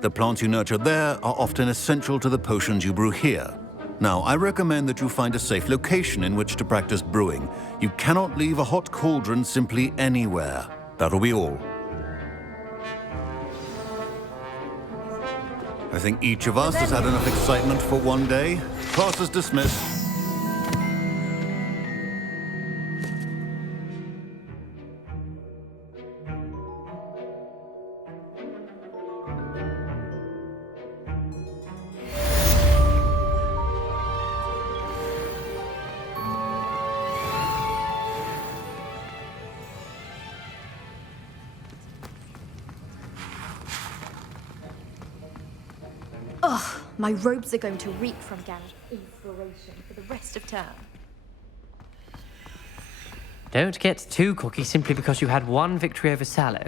The plants you nurture there are often essential to the potions you brew here. Now, I recommend that you find a safe location in which to practice brewing. You cannot leave a hot cauldron simply anywhere. That'll be all. I think each of us has had enough excitement for one day. Class is dismissed. Ugh, my robes are going to reek from Gareth's inspiration for the rest of term. Don't get too cocky simply because you had one victory over Sallow.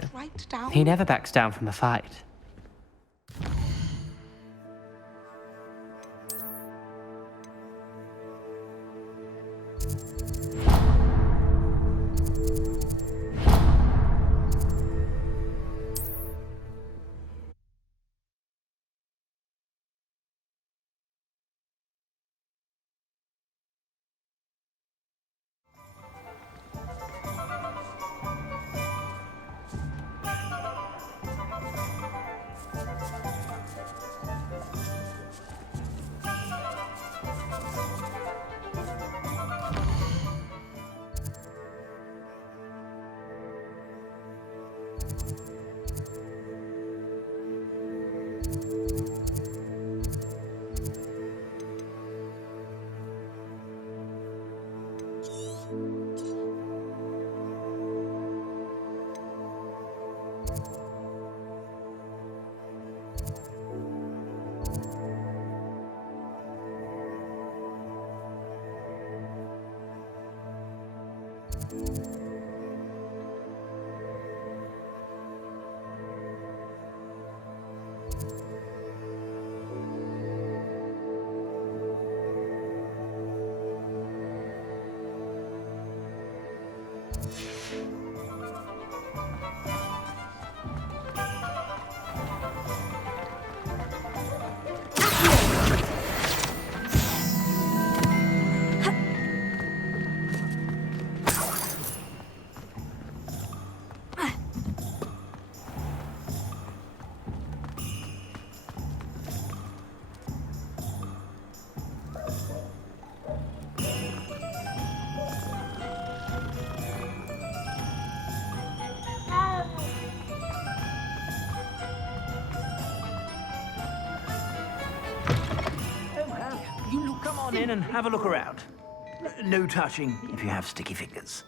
He never backs down from a fight. Come on in and have a look around. No touching if you have sticky fingers.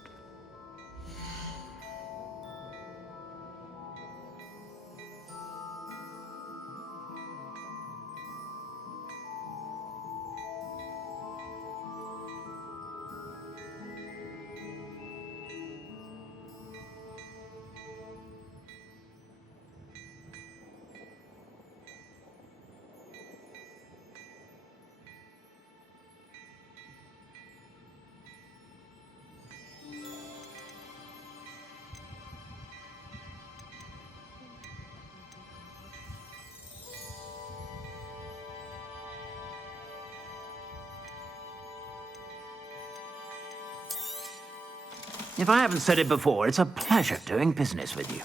If I haven't said it before, it's a pleasure doing business with you.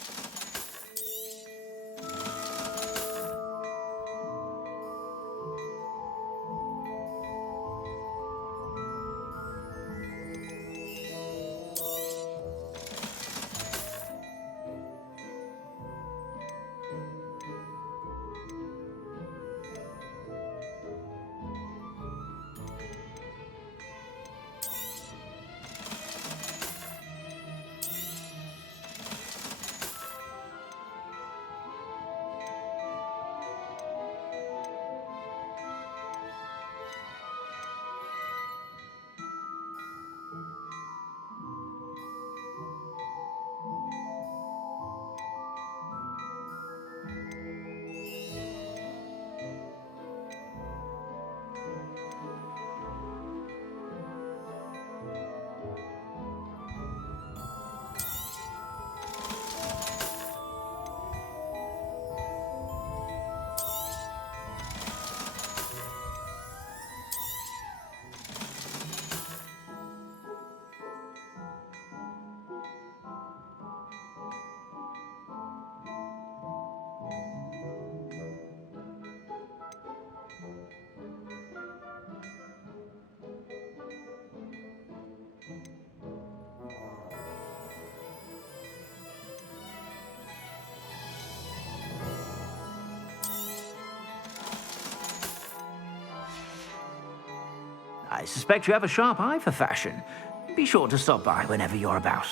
I suspect you have a sharp eye for fashion. Be sure to stop by whenever you're about.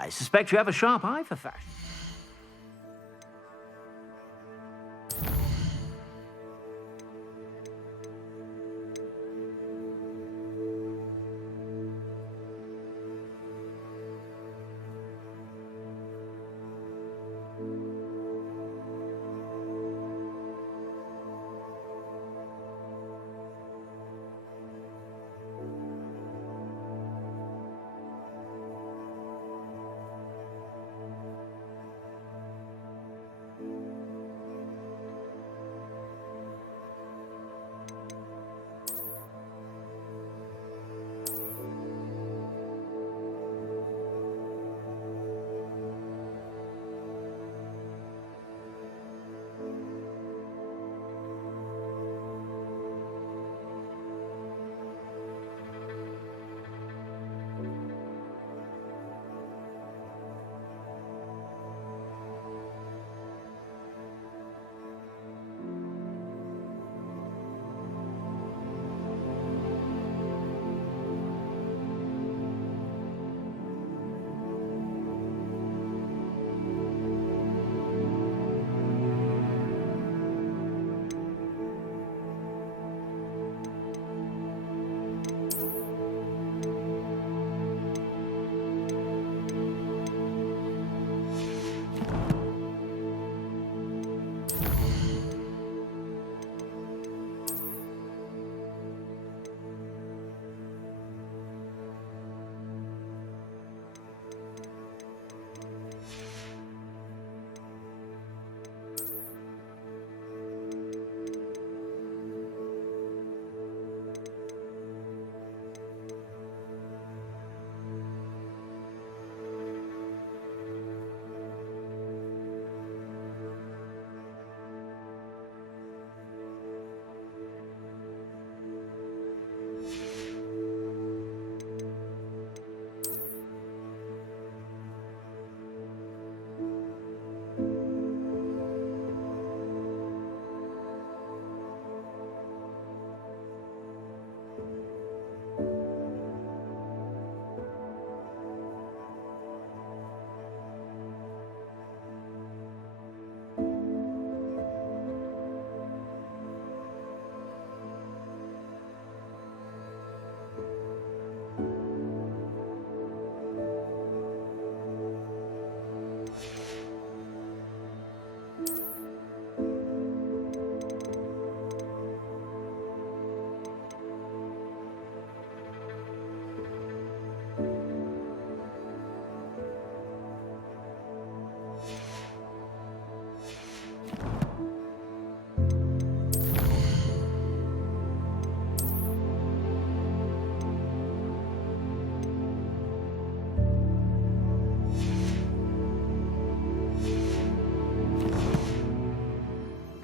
I suspect you have a sharp eye for fashion.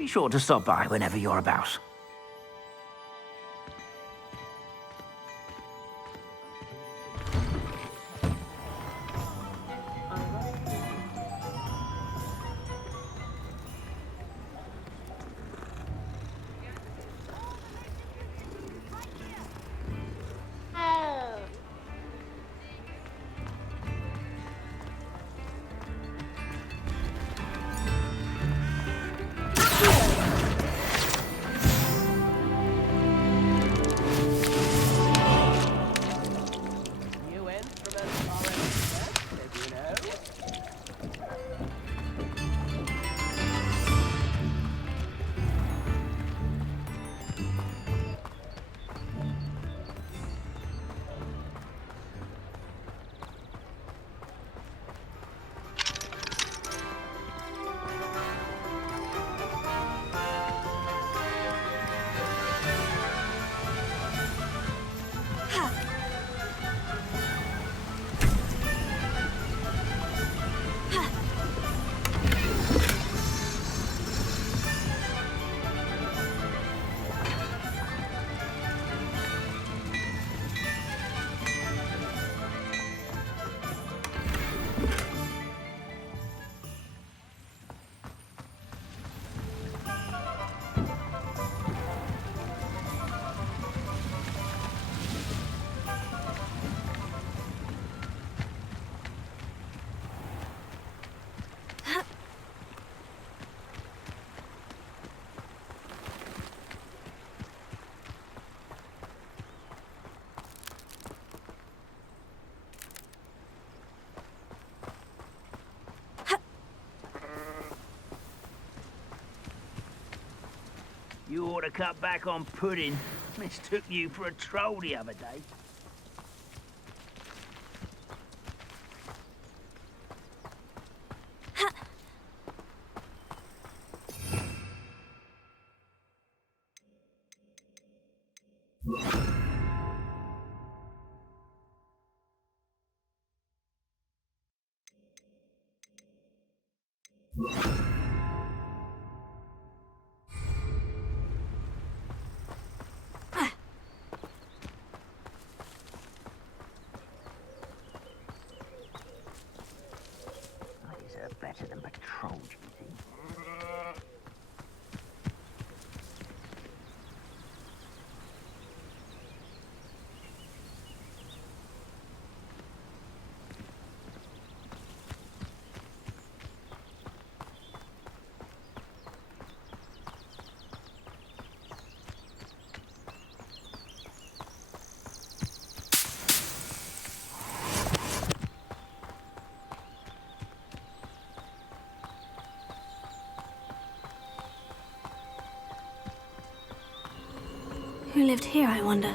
Be sure to stop by whenever you're about. to cut back on pudding. Mistook you for a troll the other day. Better than patrol duty. Who lived here, I wonder?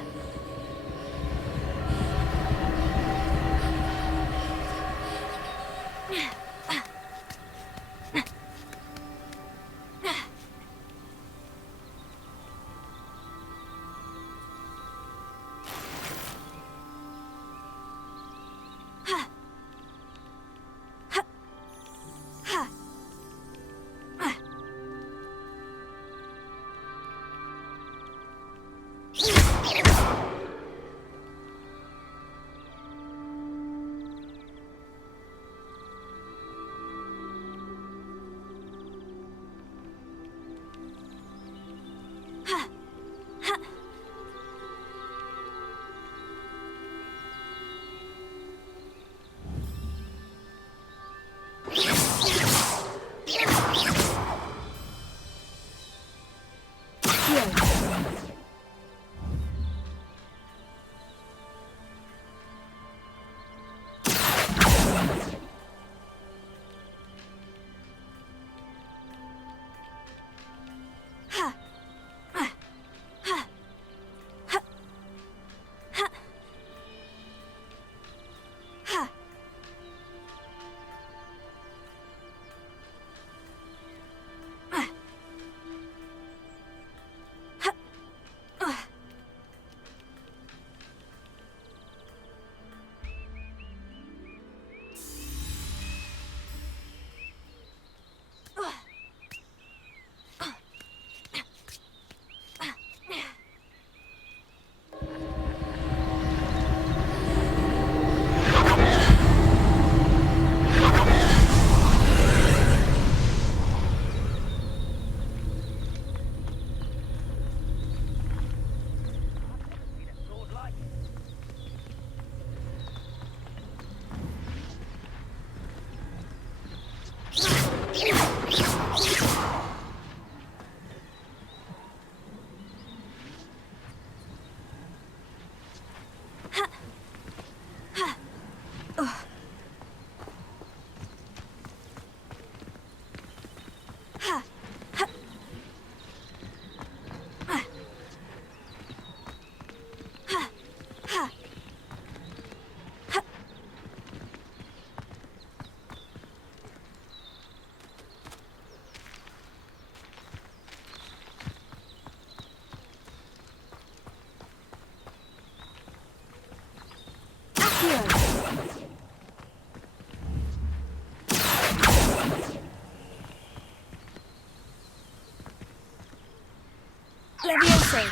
Leviosa.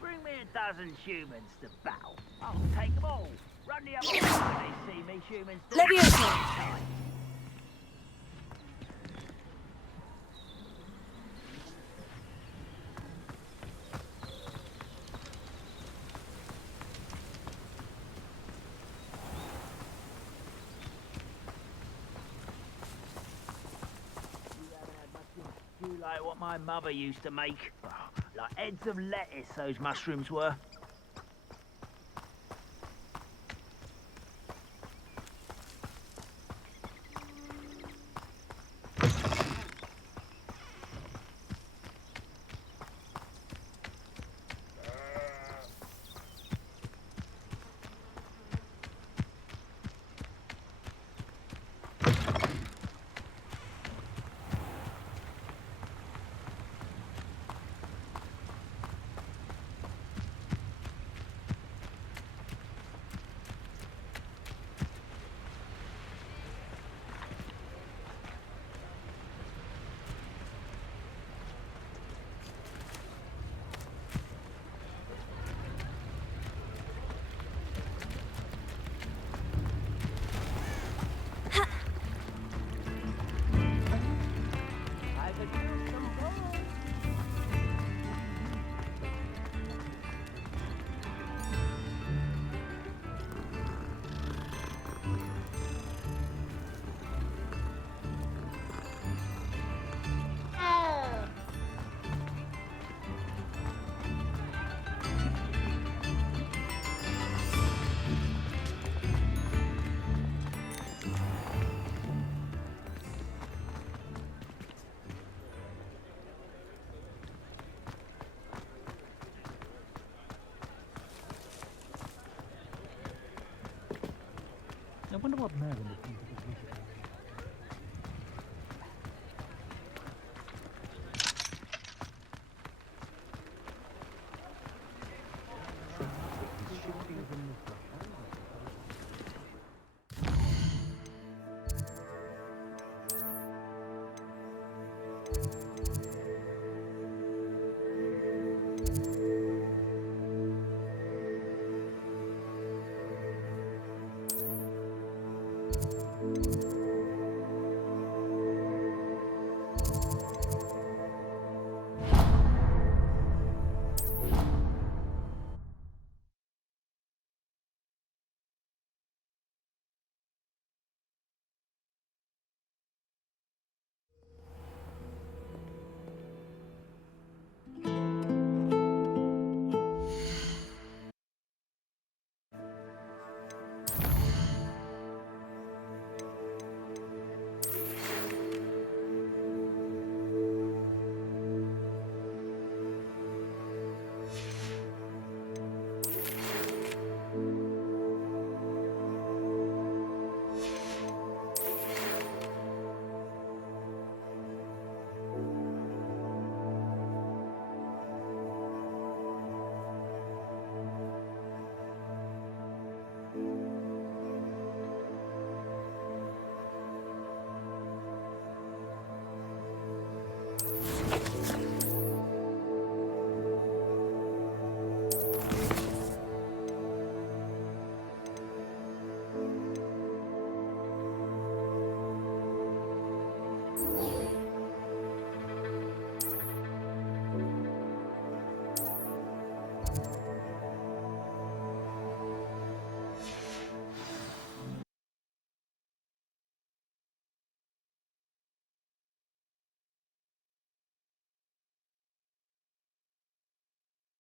Bring me a dozen humans to battle. I'll take them all. Run the other way when they see me. Humans do Leviosa. You like what my mother used to make? Like heads of lettuce, those mushrooms were. wonder what Merlin would think of his music.